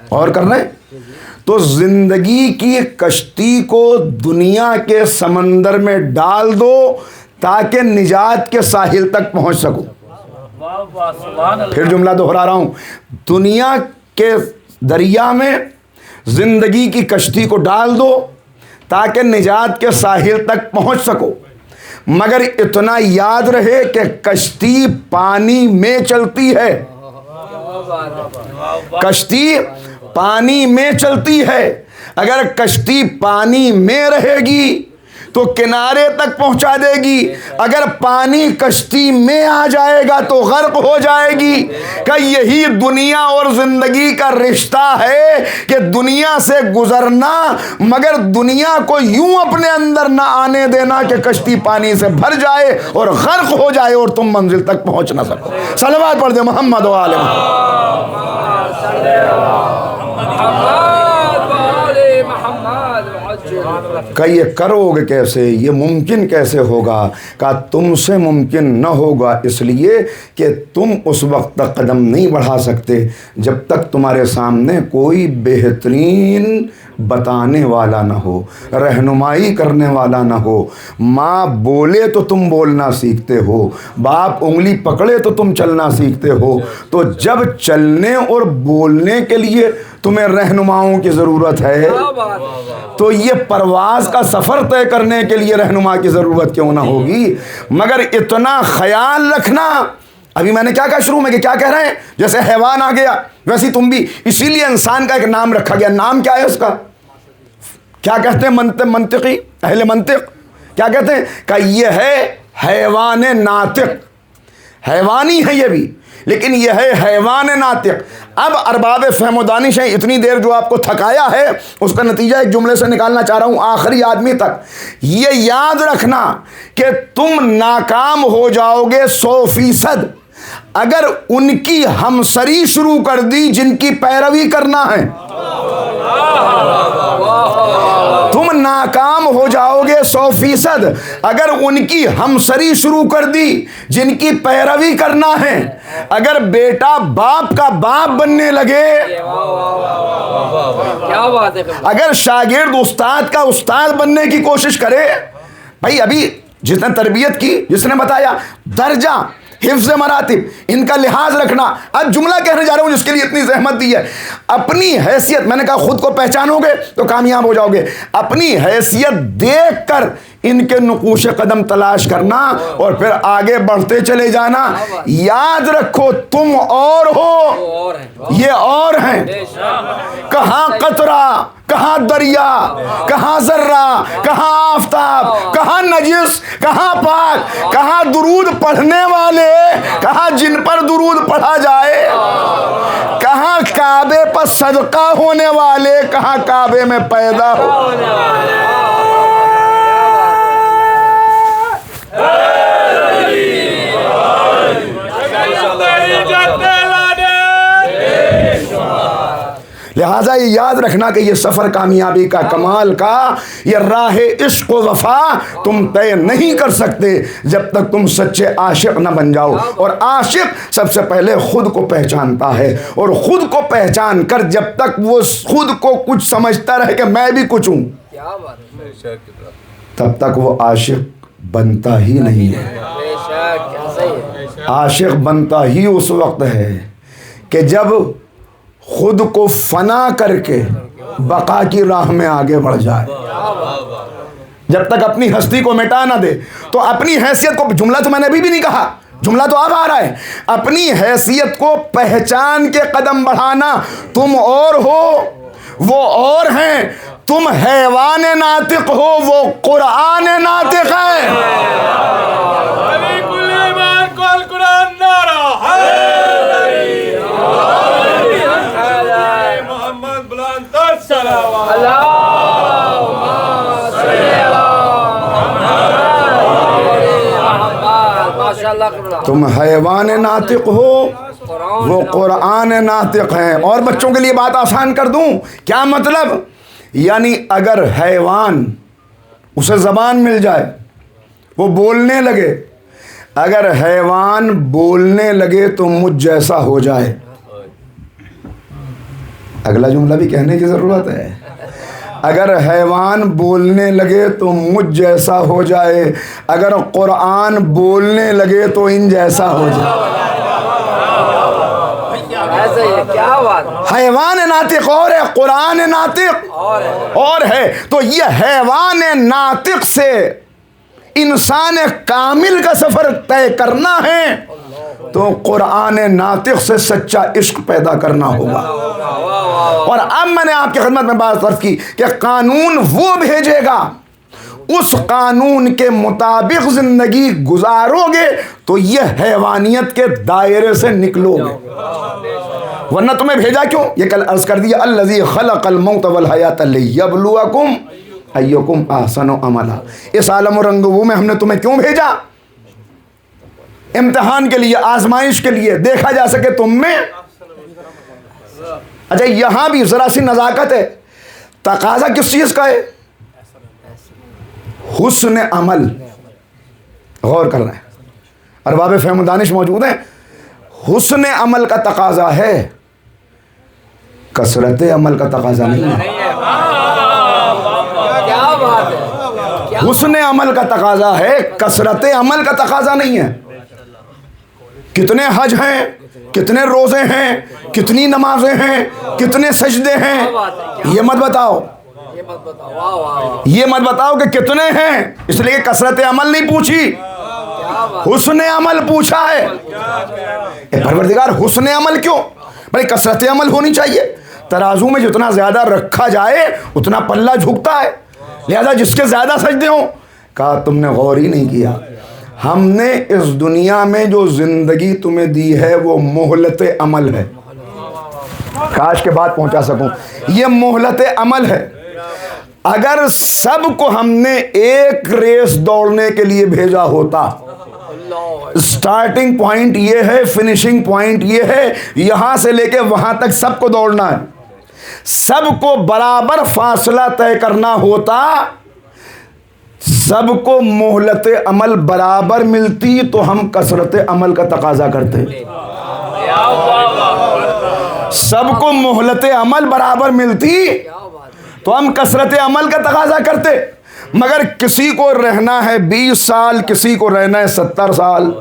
اور کر رہے تو زندگی کی کشتی کو دنیا کے سمندر میں ڈال دو تاکہ نجات کے ساحل تک پہنچ سکو۔ پھر جملہ دوہرا رہا ہوں، دنیا کے دریا میں زندگی کی کشتی کو ڈال دو تاکہ نجات کے ساحل تک پہنچ سکو، مگر اتنا یاد رہے کہ کشتی پانی میں چلتی ہے، کشتی پانی میں چلتی ہے۔ اگر کشتی پانی میں رہے گی تو کنارے تک پہنچا دے گی، اگر پانی کشتی میں آ جائے گا تو غرق ہو جائے گی۔ کہ یہی دنیا اور زندگی کا رشتہ ہے کہ دنیا سے گزرنا مگر دنیا کو یوں اپنے اندر نہ آنے دینا کہ کشتی پانی سے بھر جائے اور غرق ہو جائے اور تم منزل تک پہنچ نہ سکو۔ صلوات پڑھ دے محمد و آل محمد۔ کہ یہ کروگے کیسے، یہ ممکن کیسے ہوگا؟ کہ تم سے ممکن نہ ہوگا اس لیے کہ تم اس وقت تک قدم نہیں بڑھا سکتے جب تک تمہارے سامنے کوئی بہترین بتانے والا نہ ہو، رہنمائی کرنے والا نہ ہو۔ ماں بولے تو تم بولنا سیکھتے ہو، باپ انگلی پکڑے تو تم چلنا سیکھتے ہو۔ تو جب چلنے اور بولنے کے لیے تمہیں رہنماؤں کی ضرورت ہے تو یہ پرواز کا سفر طے کرنے کے لیے رہنما کی ضرورت کیوں نہ ہوگی؟ مگر اتنا خیال رکھنا، ابھی میں نے کیا کہا شروع میں کہ کیا کہہ رہے ہیں؟ جیسے حیوان آ گیا ویسے تم بھی، اسی لیے انسان کا ایک نام رکھا گیا۔ نام کیا ہے اس کا؟ کیا کہتے ہیں منطقی اہل منطق؟ کیا کہتے ہیں؟ کہ یہ ہے حیوان ناطق، حیوانی ہے یہ بھی، لیکن یہ ہے حیوان ناطق۔ اب ارباب فہم و دانش ہیں، اتنی دیر جو آپ کو تھکایا ہے اس کا نتیجہ ایک جملے سے نکالنا چاہ رہا ہوں آخری آدمی تک۔ یہ یاد رکھنا کہ تم ناکام ہو جاؤ گے 100% اگر ان کی ہمسری شروع کر دی جن کی پیروی کرنا ہے۔ تم ناکام ہو جاؤ گے 100% اگر ان کی ہمسری شروع کر دی جن کی پیروی کرنا ہے۔ اگر بیٹا باپ کا باپ بننے لگے، اگر شاگرد استاد کا استاد بننے کی کوشش کرے، بھائی ابھی جس نے تربیت کی، جس نے بتایا درجہ، حفظ مراتب، ان کا لحاظ رکھنا۔ اب جملہ کہنے جا رہا ہوں جس کے لیے اتنی زحمت دی ہے۔ اپنی حیثیت، میں نے کہا خود کو پہچانو گے تو کامیاب ہو جاؤ گے۔ اپنی حیثیت دیکھ کر ان کے نقوش قدم تلاش کرنا اور پھر آگے بڑھتے چلے جانا۔ یاد رکھو تم اور ہو، یہ اور ہیں۔ کہاں قطرہ، کہاں دریا، کہاں ذرہ، کہاں آفتاب، کہاں نجس، کہاں پاک، کہاں درود پڑھنے والے، کہاں جن پر درود پڑھا جائے، کہاں کعبے پر صدقہ ہونے والے، کہاں کعبے میں پیدا ہو۔ لہٰذا یہ یاد رکھنا کہ یہ سفر کامیابی کا، کمال کا، یہ راہ عشق و وفا تم طے نہیں کر سکتے جب تک تم سچے عاشق نہ بن جاؤ۔ اور عاشق سب سے پہلے خود کو پہچانتا ہے، اور خود کو پہچان کر جب تک وہ خود کو کچھ سمجھتا رہے کہ میں بھی کچھ ہوں، تب تک وہ عاشق بنتا ہی نہیں ہے۔ عاشق بنتا ہی اس وقت ہے کہ جب خود کو فنا کر کے بقا کی راہ میں آگے بڑھ جائے۔ جب تک اپنی ہستی کو مٹا نہ دے تو اپنی حیثیت کو، جملہ تو میں نے ابھی بھی نہیں کہا، جملہ تو اب آ رہا ہے، اپنی حیثیت کو پہچان کے قدم بڑھانا۔ تم اور ہو، وہ اور ہیں۔ تم حیوان ناطق ہو، وہ قرآن ناطق ہے۔ تم حیوان ناطق ہو، وہ قرآن ناطق ہیں۔ اور بچوں کے لیے بات آسان کر دوں، کیا مطلب؟ یعنی اگر حیوان، اسے زبان مل جائے، وہ بولنے لگے، اگر حیوان بولنے لگے تو مجھ جیسا ہو جائے۔ اگلا جملہ بھی کہنے کی ضرورت ہے۔ اگر حیوان بولنے لگے تو مجھ جیسا ہو جائے، اگر قرآن بولنے لگے تو ان جیسا ہو جائے۔ حیوان ناطق اور ہے، قرآن ناطق اور ہے۔ تو یہ حیوان ناطق سے انسان کامل کا سفر طے کرنا ہے تو قرآن ناطق سے سچا عشق پیدا کرنا ہوگا۔ اور اب میں نے آپ کی خدمت میں بات عرض کی کہ قانون وہ بھیجے گا، اس قانون کے مطابق زندگی گزارو گے تو یہ حیوانیت کے دائرے سے نکلو گے، ورنہ تمہیں بھیجا کیوں؟ یہ کل عرض کر دیا، الذی خلق الموت والحیات لیبلوکم ایکم احسن عملا۔ اس عالم و رنگو میں ہم نے تمہیں کیوں بھیجا؟ امتحان کے لیے، آزمائش کے لیے، دیکھا جا سکے تم میں۔ اچھا یہاں بھی ذرا سی نزاکت ہے، تقاضا کس چیز کا ہے؟ حسن عمل، غور کر رہے ہیں، ارباب فہم و دانش موجود ہیں. حسن عمل کا تقاضا ہے، کثرت عمل کا تقاضا نہیں ہے. حسن عمل کا تقاضا ہے، کثرت عمل کا تقاضا نہیں ہے. کتنے حج ہیں، کتنے روزے ہیں، کتنی نمازیں ہیں، کتنے سجدے ہیں، یہ مت بتاؤ، یہ مت بتاؤ کہ کتنے ہیں، اس لیے کثرت عمل نہیں پوچھی، حسن عمل پوچھا ہے. اے پروردگار حسن عمل کیوں؟ بھائی کثرت عمل ہونی چاہیے. ترازو میں جتنا زیادہ رکھا جائے اتنا پلہ جھکتا ہے، لہذا جس کے زیادہ سجدے ہوں. کہا تم نے غور ہی نہیں کیا، ہم نے اس دنیا میں جو زندگی تمہیں دی ہے وہ مہلت عمل ہے. کاش کے بات پہنچا سکوں، یہ مہلت عمل ہے. اگر سب کو ہم نے ایک ریس دوڑنے کے لیے بھیجا ہوتا، سٹارٹنگ پوائنٹ یہ ہے، فنیشنگ پوائنٹ یہ ہے، یہاں سے لے کے وہاں تک سب کو دوڑنا ہے، سب کو برابر فاصلہ طے کرنا ہوتا، سب کو مہلت عمل برابر ملتی تو ہم کثرت عمل کا تقاضا کرتے. سب کو مہلت عمل برابر ملتی تو ہم کثرت عمل کا تقاضا کرتے. مگر کسی کو رہنا ہے 20 سال، کسی کو رہنا ہے 70 سال،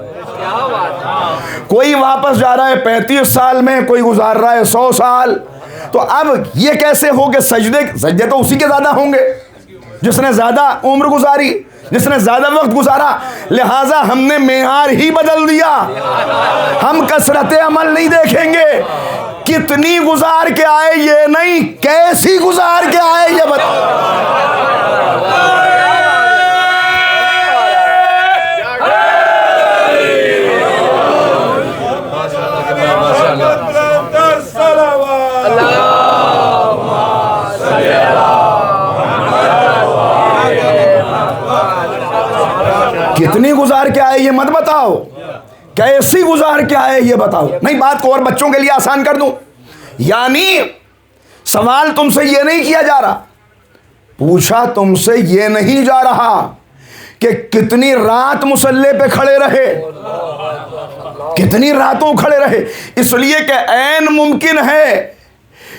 کوئی واپس جا رہا ہے 35 سال میں، کوئی گزار رہا ہے 100 سال. تو اب یہ کیسے ہو کہ سجدے تو اسی کے زیادہ ہوں گے جس نے زیادہ عمر گزاری، جس نے زیادہ وقت گزارا. لہٰذا ہم نے معیار ہی بدل دیا. ہم کثرت عمل نہیں دیکھیں گے، کتنی گزار کے آئے یہ نہیں، کیسی گزار کے آئے یہ کتنی گزار کے آئے یہ مت بتاؤ، کیسی گزار کے آئے یہ بتاؤ. نہیں، بات کو اور بچوں کے لیے آسان کر دوں، یعنی سوال تم سے یہ نہیں کیا جا رہا، پوچھا تم سے یہ نہیں جا رہا کہ کتنی رات مصلی پہ کھڑے رہے، کتنی راتوں کھڑے رہے. اس لیے کہ عین ممکن ہے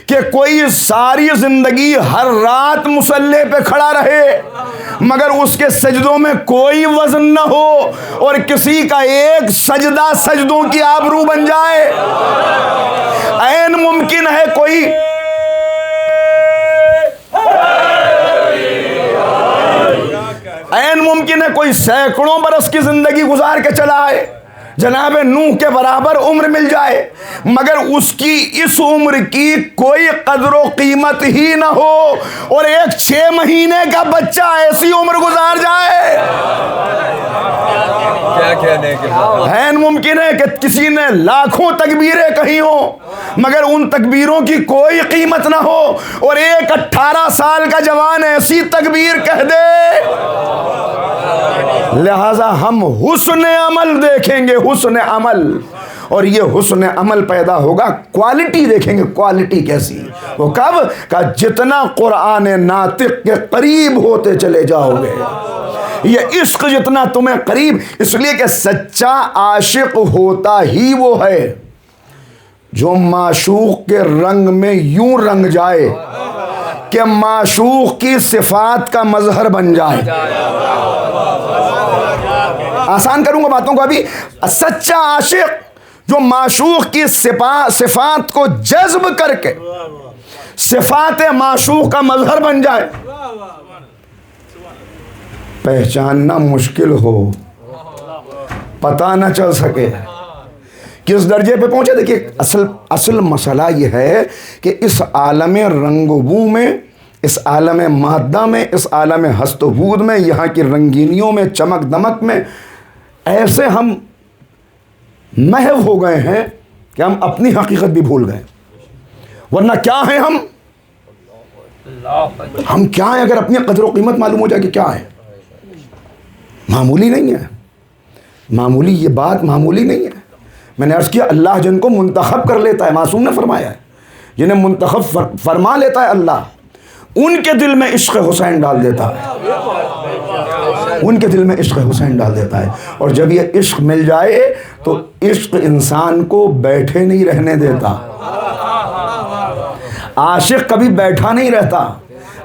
کہ کوئی ساری زندگی ہر رات مصلی پہ کھڑا رہے مگر اس کے سجدوں میں کوئی وزن نہ ہو، اور کسی کا ایک سجدہ سجدوں کی آبرو بن جائے. عین ممکن ہے کوئی کوئی سینکڑوں برس کی زندگی گزار کے چلا آئے، جناب نوح کے برابر عمر مل جائے، مگر اس کی اس عمر کی کوئی قدر و قیمت ہی نہ ہو، اور ایک 6 مہینے کا بچہ ایسی عمر گزار جائے. این ممکن ہے کہ کسی نے لاکھوں تکبیریں کہی ہوں مگر ان تکبیروں کی کوئی قیمت نہ ہو، اور ایک 18 سال کا جوان ایسی تکبیر کہہ دے. لہذا ہم حسن عمل دیکھیں گے، حسن عمل، اور یہ حسن عمل پیدا ہوگا، کوالٹی دیکھیں گے، کوالٹی کیسی. وہ کب؟ کہ جتنا قرآن ناطق کے قریب ہوتے چلے جاؤ گے، یہ عشق جتنا تمہیں قریب. اس لیے کہ سچا عاشق ہوتا ہی وہ ہے جو معشوق کے رنگ میں یوں رنگ جائے کہ معشوق کی صفات کا مظہر بن جائے. آسان کروں گا باتوں کو ابھی. سچا عاشق جو معشوق کی صفات کو جذب کر کے صفات معشوق کا مظہر بن جائے. پہچاننا مشکل ہو، پتہ نہ چل سکے کس درجے پہ پہنچے. دیکھیے اصل مسئلہ یہ ہے کہ اس عالم رنگ و بو میں، اس عالم مادہ میں، اس عالم ہست و بود میں، یہاں کی رنگینیوں میں، چمک دمک میں ایسے ہم محو ہو گئے ہیں کہ ہم اپنی حقیقت بھی بھول گئے. ورنہ کیا ہیں ہم کیا ہیں؟ اگر اپنی قدر و قیمت معلوم ہو جائے کہ کیا ہے، معمولی نہیں ہے. معمولی یہ بات معمولی نہیں ہے. میں نے عرض کیا اللہ جن کو منتخب کر لیتا ہے، معصوم نے فرمایا ہے، جنہیں منتخب فرما لیتا ہے اللہ، ان کے دل میں عشق حسین ڈال دیتا ہے. ان کے دل میں عشق حسین ڈال دیتا ہے. اور جب یہ عشق مل جائے تو عشق انسان کو بیٹھے نہیں رہنے دیتا. عاشق کبھی بیٹھا نہیں رہتا,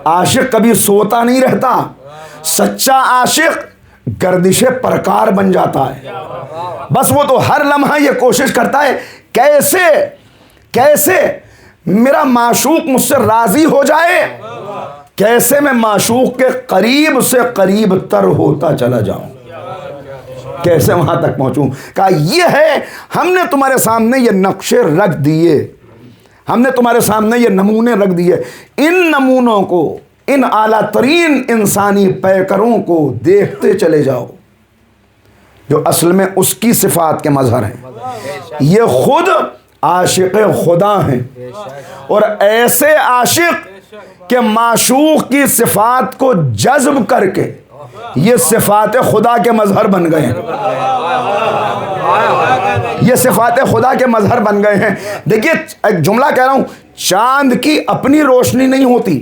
عاشق کبھی سوتا نہیں رہتا. سچا عاشق گردش پرکار بن جاتا ہے. بس وہ تو ہر لمحہ یہ کوشش کرتا ہے کیسے میرا معشوق مجھ سے راضی ہو جائے, کیسے میں معشوق کے قریب سے قریب تر ہوتا چلا جاؤں, کیسے وہاں تک پہنچوں. کہا یہ ہے, ہم نے تمہارے سامنے یہ نقشے رکھ دیے, ہم نے تمہارے سامنے یہ نمونے رکھ دیے. ان نمونوں کو, ان اعلیٰ ترین انسانی پیکروں کو دیکھتے چلے جاؤ جو اصل میں اس کی صفات کے مظہر ہیں. یہ خود عاشق خدا ہیں, اور ایسے عاشق کہ معشوق کی صفات کو جذب کر کے یہ صفات خدا کے مظہر بن گئے ہیں. یہ صفات خدا کے مظہر بن گئے ہیں. دیکھیے ایک جملہ کہہ رہا ہوں, چاند کی اپنی روشنی نہیں ہوتی,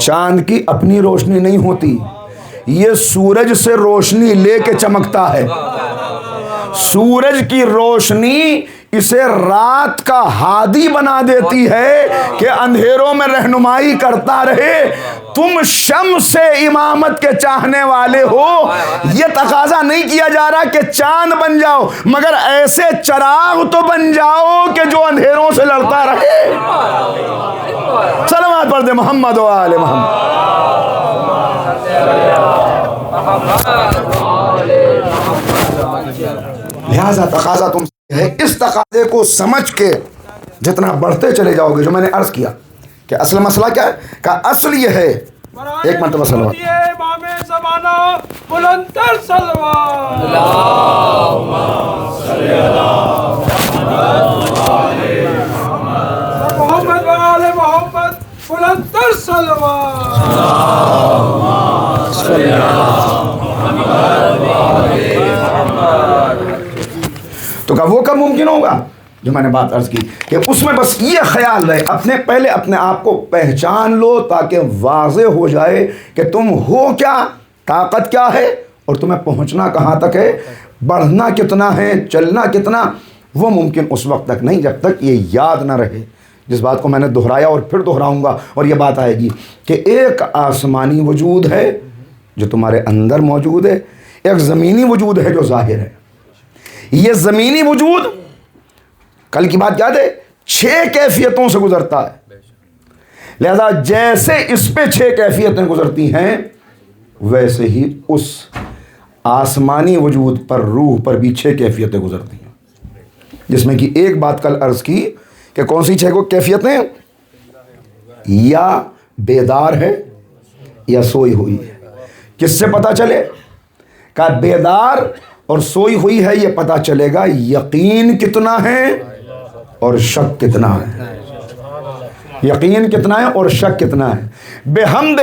چاند کی اپنی روشنی نہیں ہوتی, یہ سورج سے روشنی لے کے چمکتا ہے. سورج کی روشنی اسے رات کا ہادی بنا دیتی ہے کہ اندھیروں میں رہنمائی کرتا رہے. تم شمس سے امامت کے چاہنے والے ہو, یہ تقاضا نہیں کیا جا رہا کہ چاند بن جاؤ, مگر ایسے چراغ تو بن جاؤ کہ جو اندھیروں سے لڑتا رہے. صلوات پڑھ دے محمد و آل محمد. لہذا تقاضا تم سے ہے, اس تقاضے کو سمجھ کے جتنا بڑھتے چلے جاؤ گے, جو میں نے عرض کیا کہ اصل مسئلہ کیا ہے, کہ اصل یہ ہے, ایک مرتبہ صلوات. امام زمانہ بلندتر صلوات. محمد و آل محمد بلندتر صلوات. تو کہا وہ کب ممکن ہوگا, جو میں نے بات عرض کی کہ اس میں بس یہ خیال رہے, پہلے اپنے آپ کو پہچان لو تاکہ واضح ہو جائے کہ تم ہو کیا, طاقت کیا ہے, اور تمہیں پہنچنا کہاں تک ہے, بڑھنا کتنا ہے, چلنا کتنا. وہ ممکن اس وقت تک نہیں جب تک یہ یاد نہ رہے, جس بات کو میں نے دہرایا اور پھر دہراؤں گا, اور یہ بات آئے گی کہ ایک آسمانی وجود ہے جو تمہارے اندر موجود ہے, ایک زمینی وجود ہے جو ظاہر ہے. یہ زمینی وجود کل کی بات یاد ہے 6 کیفیتوں سے گزرتا ہے. لہذا جیسے اس پہ 6 کیفیتیں گزرتی ہیں ویسے ہی اس آسمانی وجود پر, روح پر بھی 6 کیفیتیں گزرتی ہیں, جس میں کہ ایک بات کل عرض کی کہ کون سی 6 کیفیتیں, یا بیدار ہے یا سوئی ہوئی ہے. کس سے پتہ چلے, کہ بیدار اور سوئی ہوئی ہے یہ پتہ چلے گا یقین کتنا ہے اور شک کتنا ہے. یقین کتنا ہے اور شک کتنا ہے. بحمد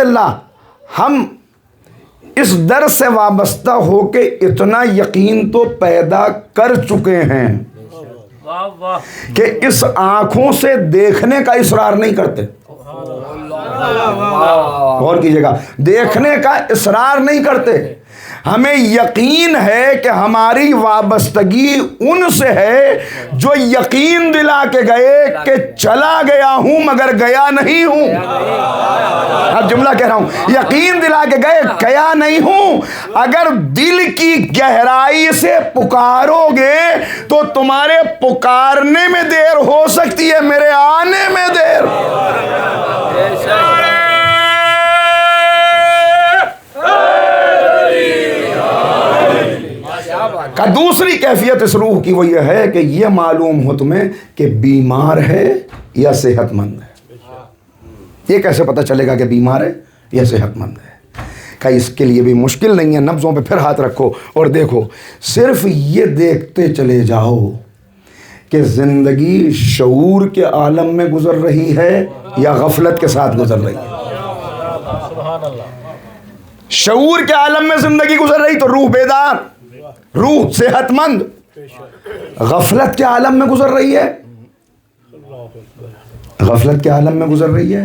اللہ ہم اس در سے وابستہ ہو کے اتنا یقین تو پیدا کر چکے ہیں کہ اس آنکھوں سے دیکھنے کا اصرار نہیں کرتے. غور کیجئے گا, دیکھنے کا اصرار نہیں کرتے. ہمیں یقین ہے کہ ہماری وابستگی ان سے ہے جو یقین دلا کے گئے کہ چلا گیا ہوں مگر گیا نہیں ہوں. اب جملہ کہہ رہا ہوں, یقین دلا کے گئے گیا نہیں ہوں. اگر دل کی گہرائی سے پکارو گے تو تمہارے پکارنے میں دیر ہو سکتی ہے, میرے آنے میں دیر. کا دوسری کیفیت اس روح کی وہ یہ ہے کہ یہ معلوم ہو تمہیں کہ بیمار ہے یا صحت مند ہے. یہ کیسے پتہ چلے گا کہ بیمار ہے یا صحت مند ہے؟ کہ اس کے لیے بھی مشکل نہیں ہے, نبضوں پہ پھر ہاتھ رکھو اور دیکھو. صرف یہ دیکھتے چلے جاؤ کہ زندگی شعور کے عالم میں گزر رہی ہے یا غفلت کے ساتھ گزر رہی ہے. شعور کے عالم میں زندگی گزر رہی تو روح بیدار, روح صحت مند. غفلت کے عالم میں گزر رہی ہے, غفلت کے عالم میں گزر رہی ہے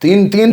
3-3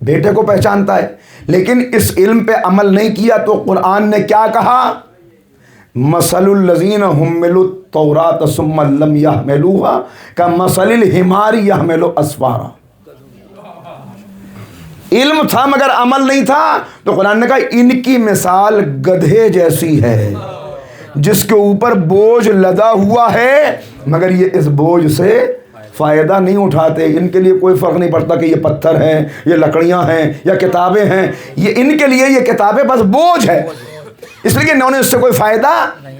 بیٹے کو پہچانتا ہے، لیکن اس علم پہ عمل نہیں کیا تو قرآن نے کیا کہا؟ مثل الذین حملوا التوراۃ ثم لم یحملوها کمثل الحمار یحمل اسفارا۔ علم تھا مگر عمل نہیں تھا، تو قرآن نے کہا ان کی مثال گدھے جیسی ہے جس کے اوپر بوجھ لدا ہوا ہے مگر یہ اس بوجھ سے فائدہ نہیں اٹھاتے۔ ان کے لیے کوئی فرق نہیں پڑتا کہ یہ پتھر ہیں، یہ لکڑیاں ہیں یا کتابیں ہیں، یہ ان کے لیے یہ کتابیں بس بوجھ ہے، اس لیے انہوں نے اس سے کوئی فائدہ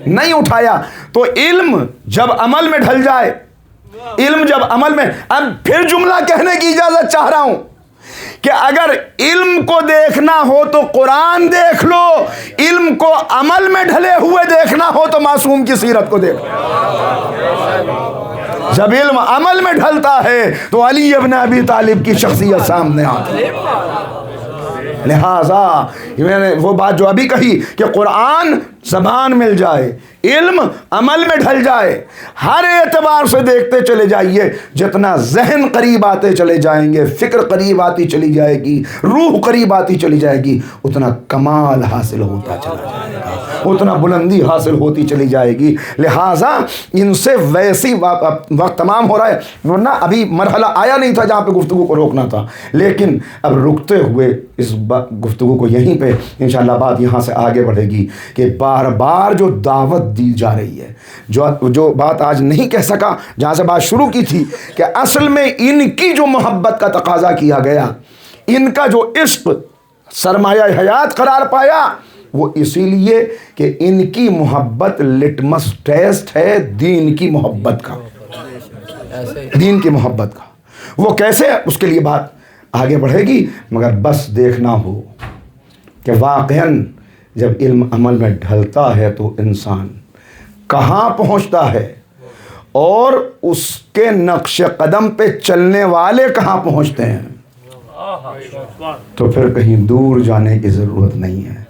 نہیں اٹھایا۔ تو علم جب عمل میں ڈھل جائے، علم جب عمل میں، اب پھر جملہ کہنے کی اجازت چاہ رہا ہوں کہ اگر علم کو دیکھنا ہو تو قرآن دیکھ لو، علم کو عمل میں ڈھلے ہوئے دیکھنا ہو تو معصوم کی سیرت کو دیکھ لو۔ جب علم عمل میں ڈھلتا ہے تو علی ابن ابی طالب کی شخصیت سامنے آتی ہے۔ لہذا میں نے وہ بات جو ابھی کہی کہ قرآن زبان مل جائے، علم عمل میں ڈھل جائے، ہر اعتبار سے دیکھتے چلے جائیے، جتنا ذہن قریب آتے چلے جائیں گے، فکر قریب آتی چلی جائے گی، روح قریب آتی چلی جائے گی، اتنا کمال حاصل ہوتا چلا جائے گا، اتنا بلندی حاصل ہوتی چلی جائے گی۔ لہٰذا ان سے ویسی وقت تمام ہو رہا ہے، ورنہ ابھی مرحلہ آیا نہیں تھا جہاں پہ گفتگو کو روکنا تھا، لیکن اب رکتے ہوئے اس گفتگو کو یہیں پہ انشاءاللہ بات یہاں سے آگے بڑھے گی کہ بار بار جو دعوت دی جا رہی ہے، جو بات آج نہیں کہہ سکا جہاں سے بات شروع کی تھی کہ اصل میں ان کی جو محبت کا تقاضا کیا گیا، ان کا جو عشق سرمایہ حیات قرار پایا، وہ اسی لیے کہ ان کی محبت لٹمس ٹیسٹ ہے دین کی محبت کا، دین کی محبت کا۔ وہ کیسے، اس کے لیے بات آگے بڑھے گی، مگر بس دیکھنا ہو کہ واقعاً جب علم عمل میں ڈھلتا ہے تو انسان کہاں پہنچتا ہے اور اس کے نقش قدم پہ چلنے والے کہاں پہنچتے ہیں، تو پھر کہیں دور جانے کی ضرورت نہیں ہے،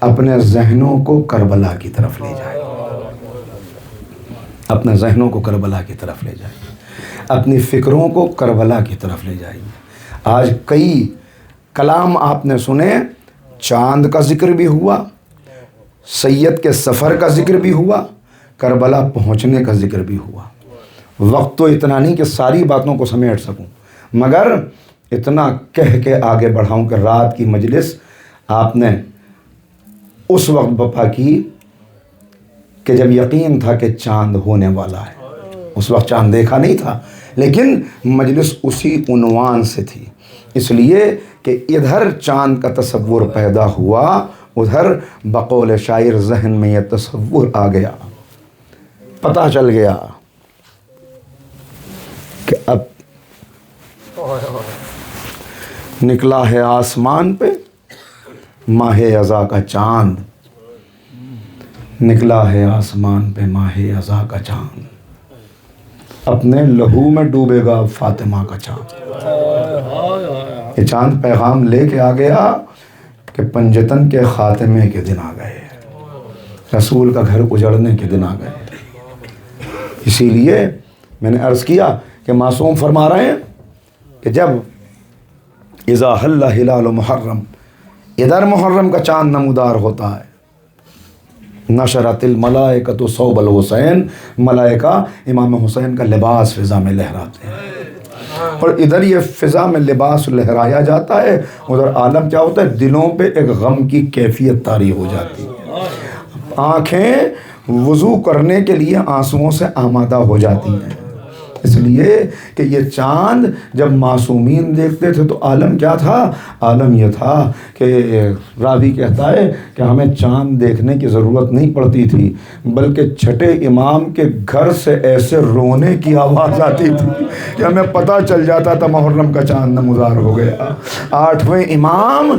اپنے ذہنوں کو کربلا کی طرف لے جائے، اپنے ذہنوں کو کربلا کی طرف لے جائے، اپنی فکروں کو کربلا کی طرف لے جائیں۔ آج کئی کلام آپ نے سنے، چاند کا ذکر بھی ہوا، سید کے سفر کا ذکر بھی ہوا، کربلا پہنچنے کا ذکر بھی ہوا۔ وقت تو اتنا نہیں کہ ساری باتوں کو سمیٹ سکوں، مگر اتنا کہہ کے آگے بڑھاؤں کہ رات کی مجلس آپ نے اس وقت بپا کی کہ جب یقین تھا کہ چاند ہونے والا ہے، اس وقت چاند دیکھا نہیں تھا، لیکن مجلس اسی عنوان سے تھی، اس لیے کہ ادھر چاند کا تصور پیدا ہوا، ادھر بقول شاعر ذہن میں یہ تصور آ گیا، پتہ چل گیا کہ اب نکلا ہے آسمان پہ ماہ اذا کا چاند، نکلا ہے آسمان پہ ماہ اذا کا چاند، اپنے لہو میں ڈوبے گا فاطمہ کا چاند۔ یہ چاند پیغام لے کے آ گیا کہ پنجتن کے خاتمے کے دن آ گئے، رسول کا گھر اجڑنے کے دن آ گئے۔ اسی لیے میں نے عرض کیا کہ معصوم فرما رہے ہیں کہ جب اذا حل ہلال محرم، ادھر محرم کا چاند نمودار ہوتا ہے، نشرت الملائکۃ صوب الحسین، ملائکہ امام حسین کا لباس فضا میں لہراتے ہیں، اور ادھر یہ فضا میں لباس لہرایا جاتا ہے، ادھر عالم کیا ہوتا ہے، دلوں پہ ایک غم کی کیفیت طاری ہو جاتی ہے، آنکھیں وضو کرنے کے لیے آنسوؤں سے آمادہ ہو جاتی ہیں۔ اس لیے کہ یہ چاند جب معصومین دیکھتے تھے تو عالم کیا تھا، عالم یہ تھا کہ راوی کہتا ہے کہ ہمیں چاند دیکھنے کی ضرورت نہیں پڑتی تھی، بلکہ چھٹے امام کے گھر سے ایسے رونے کی آواز آتی تھی کہ ہمیں پتہ چل جاتا تھا محرم کا چاند نمودار ہو گیا۔ 8ویں امام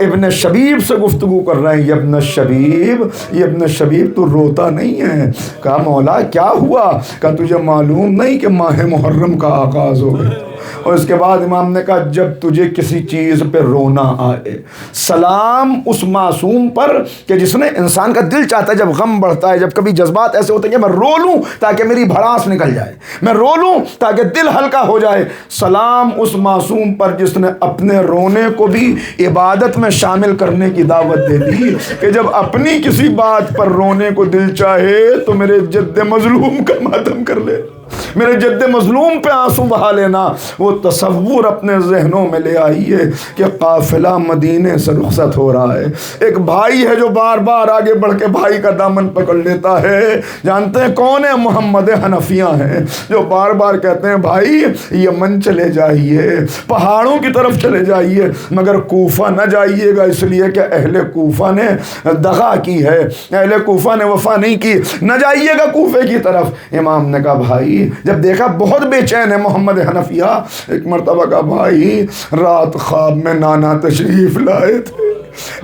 ابن شبیب سے گفتگو کر رہے ہیں، یہ ابن شبیب، یہ ابن شبیب تو روتا نہیں ہے۔ کہا مولا کیا ہوا؟ کہا تجھے معلوم نہیں کہ ماہ محرم کا آغاز ہو گیا۔ اور اس کے بعد امام نے کہا جب تجھے کسی چیز پہ رونا آئے، سلام اس معصوم پر کہ جس نے، انسان کا دل چاہتا ہے جب غم بڑھتا ہے، جب کبھی جذبات ایسے ہوتے ہیں کہ میں رو لوں تاکہ میری بھڑاس نکل جائے، میں رو لوں تاکہ دل ہلکا ہو جائے، سلام اس معصوم پر جس نے اپنے رونے کو بھی عبادت میں شامل کرنے کی دعوت دے دی کہ جب اپنی کسی بات پر رونے کو دل چاہے تو میرے جد مظلوم کا ماتم کر لے، میرے جد مظلوم پہ آنسو بہا لینا۔ وہ تصور اپنے ذہنوں میں لے آئیے کہ قافلہ مدینے سے رخصت ہو رہا ہے، ایک بھائی ہے جو بار بار آگے بڑھ کے بھائی کا دامن پکڑ لیتا ہے۔ جانتے ہیں کون ہے؟ محمد حنفیہ ہیں، جو بار بار کہتے ہیں بھائی یمن چلے جائیے، پہاڑوں کی طرف چلے جائیے، مگر کوفہ نہ جائیے گا، اس لیے کہ اہل کوفہ نے دغا کی ہے، اہل کوفہ نے وفا نہیں کی، نہ جائیے گا کوفے کی طرف۔ امام نے کہا بھائی، جب دیکھا بہت بے چین ہے محمد حنفیہ، ایک مرتبہ کہا بھائی رات خواب میں نانا تشریف لائے تھے،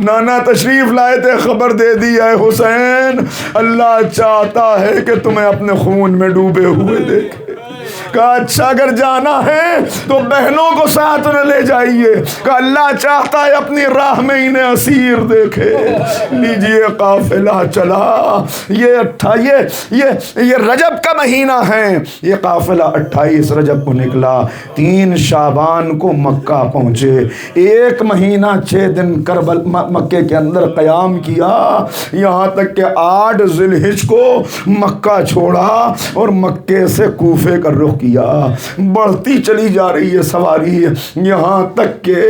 نانا تشریف لائے تھے، خبر دے دی ہے حسین اللہ چاہتا ہے کہ تمہیں اپنے خون میں ڈوبے ہوئے دیکھے۔ کہا اچھا اگر جانا ہے تو بہنوں کو ساتھ نہ لے جائیے، کہا اللہ چاہتا ہے اپنی راہ میں انہیں اسیر دیکھے۔ لیجئے قافلہ چلا، یہ رجب کا مہینہ ہے، یہ قافلہ 28 رجب کو نکلا، 3 شعبان کو مکہ پہنچے، 1 مہینہ 6 دن کربل مکے کے اندر قیام کیا، یہاں تک کہ 8 ذی الحجہ کو مکہ چھوڑا اور مکے سے کوفے کا رخ کیا۔ بڑھتی چلی جا رہی ہے سواری، یہاں تک کہ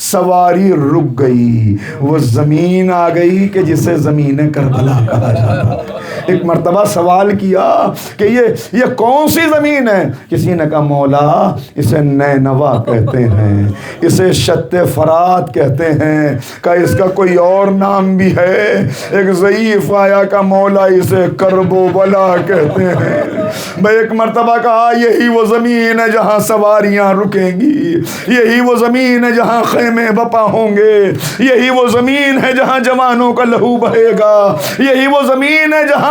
سواری رک گئی، وہ زمین آ گئی کہ جسے زمین کربلا کہا جاتا۔ ایک مرتبہ سوال کیا کہ یہ کون سی زمین ہے؟ کسی نے کہا مولا اسے نینوا کہتے ہیں، اسے شت فرات کہتے ہیں، کہ اس کا کوئی اور نام بھی ہے۔ ایک ضعیف آیا کہ مولا اسے کرب و بلا کہتے ہیں۔ میں ایک مرتبہ کہا یہی وہ زمین ہے جہاں سواریاں رکیں گی، یہی وہ زمین ہے جہاں خیمے بپا ہوں گے، یہی وہ زمین ہے جہاں جوانوں کا لہو بہے گا، یہی وہ زمین ہے جہاں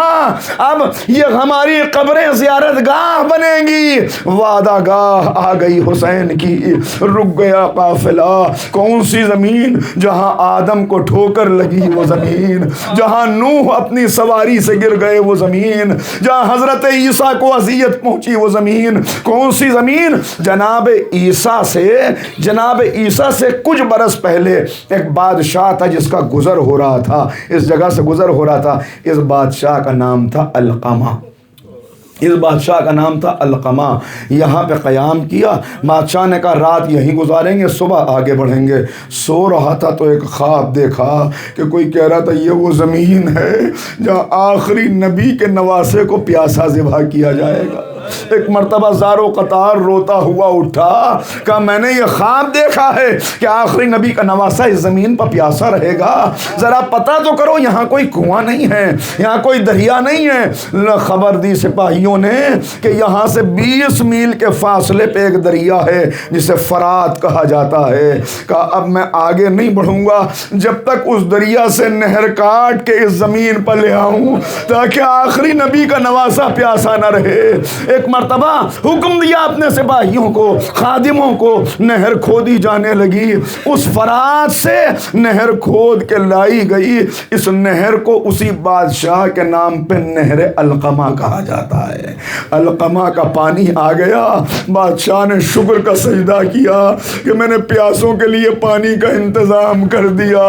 اب یہ ہماری قبریں زیارت گاہ بنیں گی۔ وعدہ گاہ آ گئی حسین کی، رک گیا قافلہ۔ کون سی زمین؟ جہاں آدم کو ٹھوکر لگی وہ زمین، جہاں نوح اپنی سواری سے گر گئے وہ زمین، جہاں حضرت عیسیٰ کو اذیت پہنچی وہ زمین۔ کون سی زمین؟ جناب عیسیٰ سے کچھ برس پہلے ایک بادشاہ تھا جس کا گزر ہو رہا تھا، اس جگہ سے گزر ہو رہا تھا، اس بادشاہ کا نام تھا القمہ، اس بادشاہ کا نام تھا القمہ۔ یہاں پہ قیام کیا، بادشاہ نے کہا رات یہیں گزاریں گے، صبح آگے بڑھیں گے۔ سو رہا تھا تو ایک خواب دیکھا کہ کوئی کہہ رہا تھا یہ وہ زمین ہے جہاں آخری نبی کے نواسے کو پیاسا ذبح کیا جائے گا۔ ایک مرتبہ زارو قطار روتا ہوا اٹھا، کہا میں نے یہ خواب دیکھا ہے کہ آخری نبی کا نواسا اس زمین پر پیاسا رہے گا، ذرا پتہ تو کرو یہاں کوئی کنواں نہیں ہے، یہاں کوئی دریا نہیں ہے۔ خبر دی سپاہیوں نے کہ یہاں سے 20 میل کے فاصلے پہ ایک دریا ہے جسے فرات کہا جاتا ہے۔ کہا اب میں آگے نہیں بڑھوں گا جب تک اس دریا سے نہر کاٹ کے اس زمین پر لے آؤں تاکہ آخری نبی کا نواسا پیاسا نہ رہے۔ ایک مرتبہ حکم دیا اپنے سپاہیوں کو، خادموں کو، نہر کھودی جانے لگی، اس فرات سے نہر کھود کے لائی گئی۔ اس نہر کو اسی بادشاہ کے نام پہ نہر القمہ کہا جاتا ہے۔ القمہ کا پانی آ گیا، بادشاہ نے شکر کا سجدہ کیا کہ میں نے پیاسوں کے لیے پانی کا انتظام کر دیا،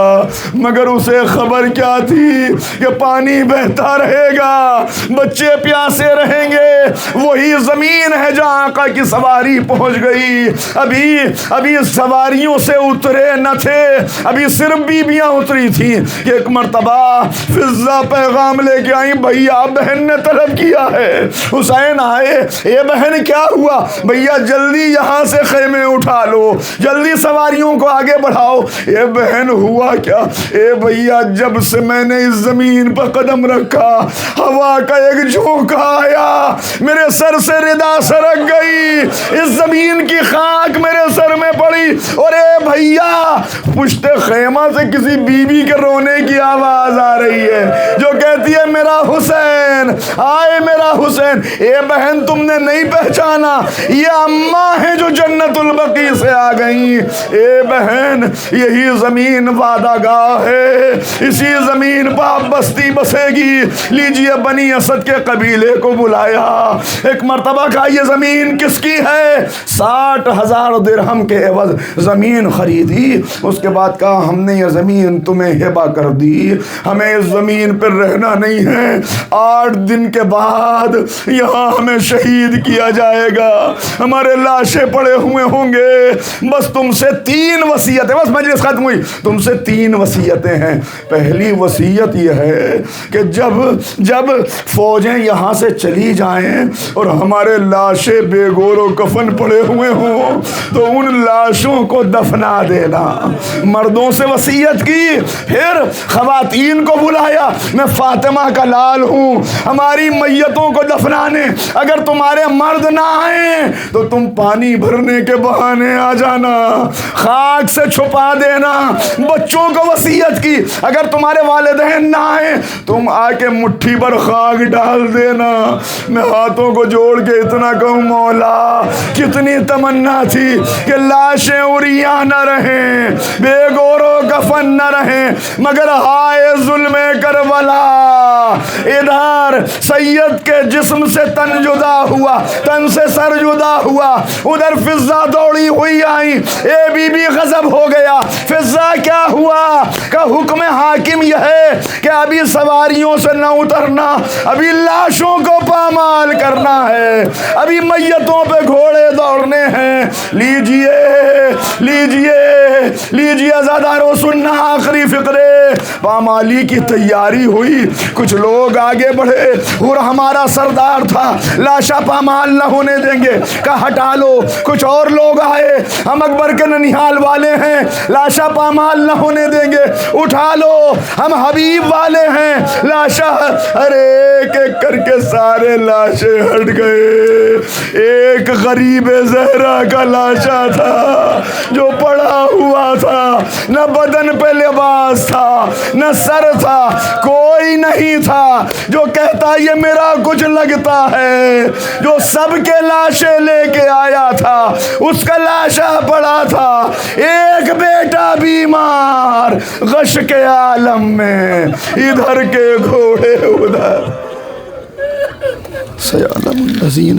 مگر اسے خبر کیا تھی کہ پانی بہتا رہے گا، بچے پیاسے رہیں گے۔ وہی زمین ہے جہاں آقا کی سواری پہنچ گئی، ابھی سواریوں سے اترے نہ تھے، ابھی صرف بیویاں اتری تھیں کہ ایک مرتبہ فضہ پیغام لے کے آئیں، بھیا بہن نے طلب کیا ہے۔ حسین آئے، اے بہن کیا ہوا؟ بھیا جلدی یہاں سے خیمے اٹھا لو، جلدی سواریوں کو آگے بڑھاؤ۔ اے بہن ہوا کیا؟ اے بھیا جب سے میں نے اس زمین پر قدم رکھا، ہوا کا ایک جھونکا آیا، میرے سر سر سے ردا سرک گئی، اس زمین کی خاک میرے سر میں پڑی، اور اے بھیا پشت خیمہ سے کسی بی بی کے رونے کی آواز آ رہی ہے جو کہتی ہے میرا حسین، آئے میرا حسین۔ اے بہن تم نے نہیں پہچانا، یہ اماں ہیں جو جنت البقیع سے آ گئیں۔ اے بہن یہی زمین وعدہ گاہ ہے، اسی زمین پہ اب بستی بسے گی۔ لیجئے بنی اسد کے قبیلے کو بلایا، ایک مرتبہ کہا یہ زمین کس کی ہے؟ 60,000 درہم کے عوض زمین خریدی۔ اس کے بعد کہا ہم نے یہ زمین تمہیں ہبہ کر دی، ہمیں اس زمین پر رہنا نہیں ہے، 8 دن کے بعد یہاں ہمیں شہید کیا جائے گا، ہمارے لاشیں پڑے ہوئے ہوں گے، بس تم سے 3 وصیتیں، بس مجلس ختم ہوئی، تم سے 3 وصیتیں ہیں۔ پہلی وصیت یہ ہے کہ جب فوجیں یہاں سے چلی جائیں اور ہمارے لاشیں بے گور و کفن پڑے ہوئے ہوں تو ان لاشوں کو دفنا دینا۔ مردوں سے وصیت کی، پھر خواتین کو بلایا، میں فاطمہ کا لال ہوں، ہماری میتوں کو دفنانے اگر تمہارے مرد نہ آئیں تو تم پانی بھرنے کے بہانے آ جانا، خاک سے چھپا دینا۔ بچوں کو وصیت کی، اگر تمہارے والدین نہ آئیں تم آ کے مٹھی پر خاک ڈال دینا۔ میں ہاتھوں کو جوڑ کے اتنا کہوں مولا کتنی تمنا تھی کہ لاشیں عریاں نہ رہیں، بے گور و کفن نہ رہیں، مگر ہائے ظلم کربلا، ادھر سید کے جسم سے تن جدا ہوا، تن سے سر جدا ہوا، ادھر فضہ دوڑی ہوئی آئی، اے بی بی غضب ہو گیا۔ فضہ کیا ہوا؟ کہ حکم حاکم یہ ہے کہ ابھی سواریوں سے نہ اترنا، ابھی لاشوں کو پامال کرنا ہے، ابھی میتوں پہ گھوڑے دوڑنے ہیں۔ لیجئے عزادارو سننا آخری فقرے۔ پامالی کی تیاری ہوئی، کچھ لوگ آگے بڑھے، اور ہمارا سردار تھا لاشا پامال نہ ہونے دیں گے، کہا ہٹا لو۔ کچھ اور لوگ آئے، ہم اکبر کے ننیحال والے ہیں، لاشا پامال نہ ہونے دیں گے، اٹھا لو۔ ہم حبیب والے ہیں، لاشا، ارے ایک ایک کر کے سارے لاشیں ہٹ گئے۔ ایک غریب زہرا کا لاشا تھا جو پڑا ہوا تھا، نہ بدن پہ لباس تھا، نہ سر تھا، کوئی نہیں تھا جو کہتا یہ میرا کچھ لگتا ہے۔ جو سب کے لاشیں لے کے آیا تھا اس کا لاشا پڑا تھا، ایک بیٹا بیمار غش کے عالم میں، ادھر کے گھوڑے ادھر، سیعلم الذین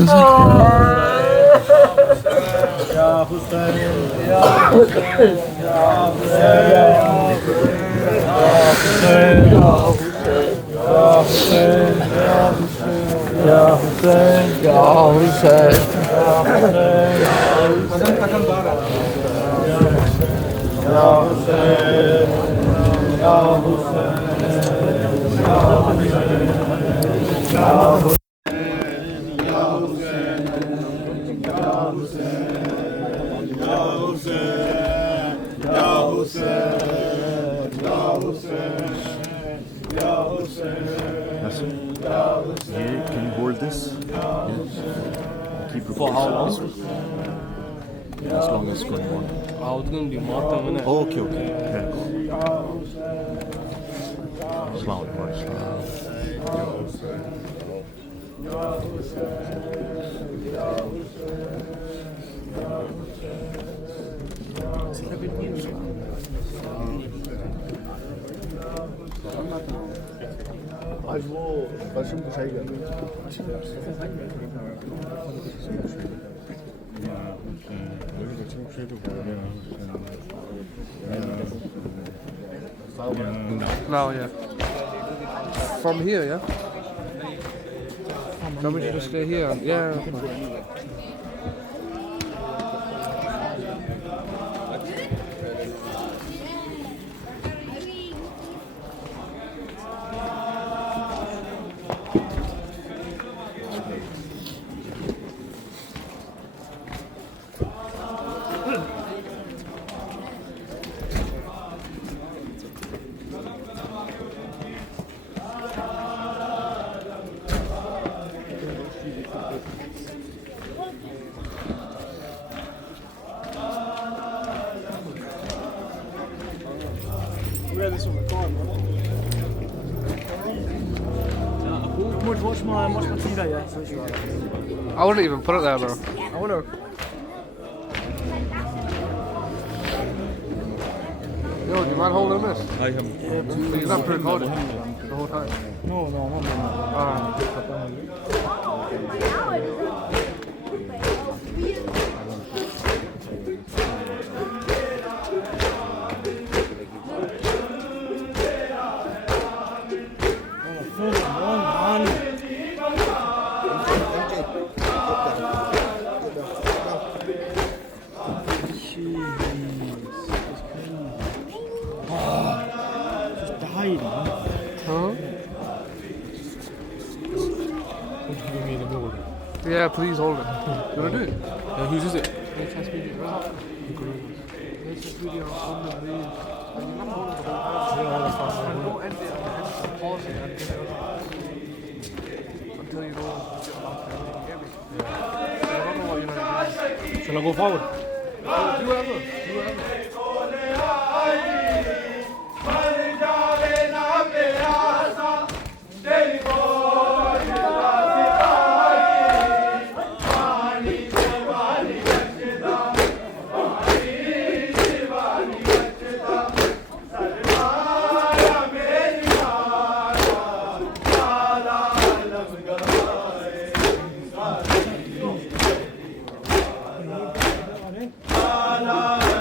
Can you hold this? Yes. Keep it. For how long? As long as it's going on. Okay. Yeah. Assalamu alaikum. آج وہ قسم کشائی کر رہے Now, yeah. From here, yeah? No, we should stay here. Yeah. read this on the car, bro. Watch my TV, yeah. I wouldn't even put it there, bro. I wonder. Yo, do you mind holding this? I am. You're not recording the whole time. No, Yeah, please hold it. You wanna do it? Whose is it? HS video. HS video on the reel. And you gotta hold it the whole time. And don't end it and pause it and get it until you know it's you get me? Yeah. So I don't know what you're gonna do. Shall I go forward? Do whatever. Allah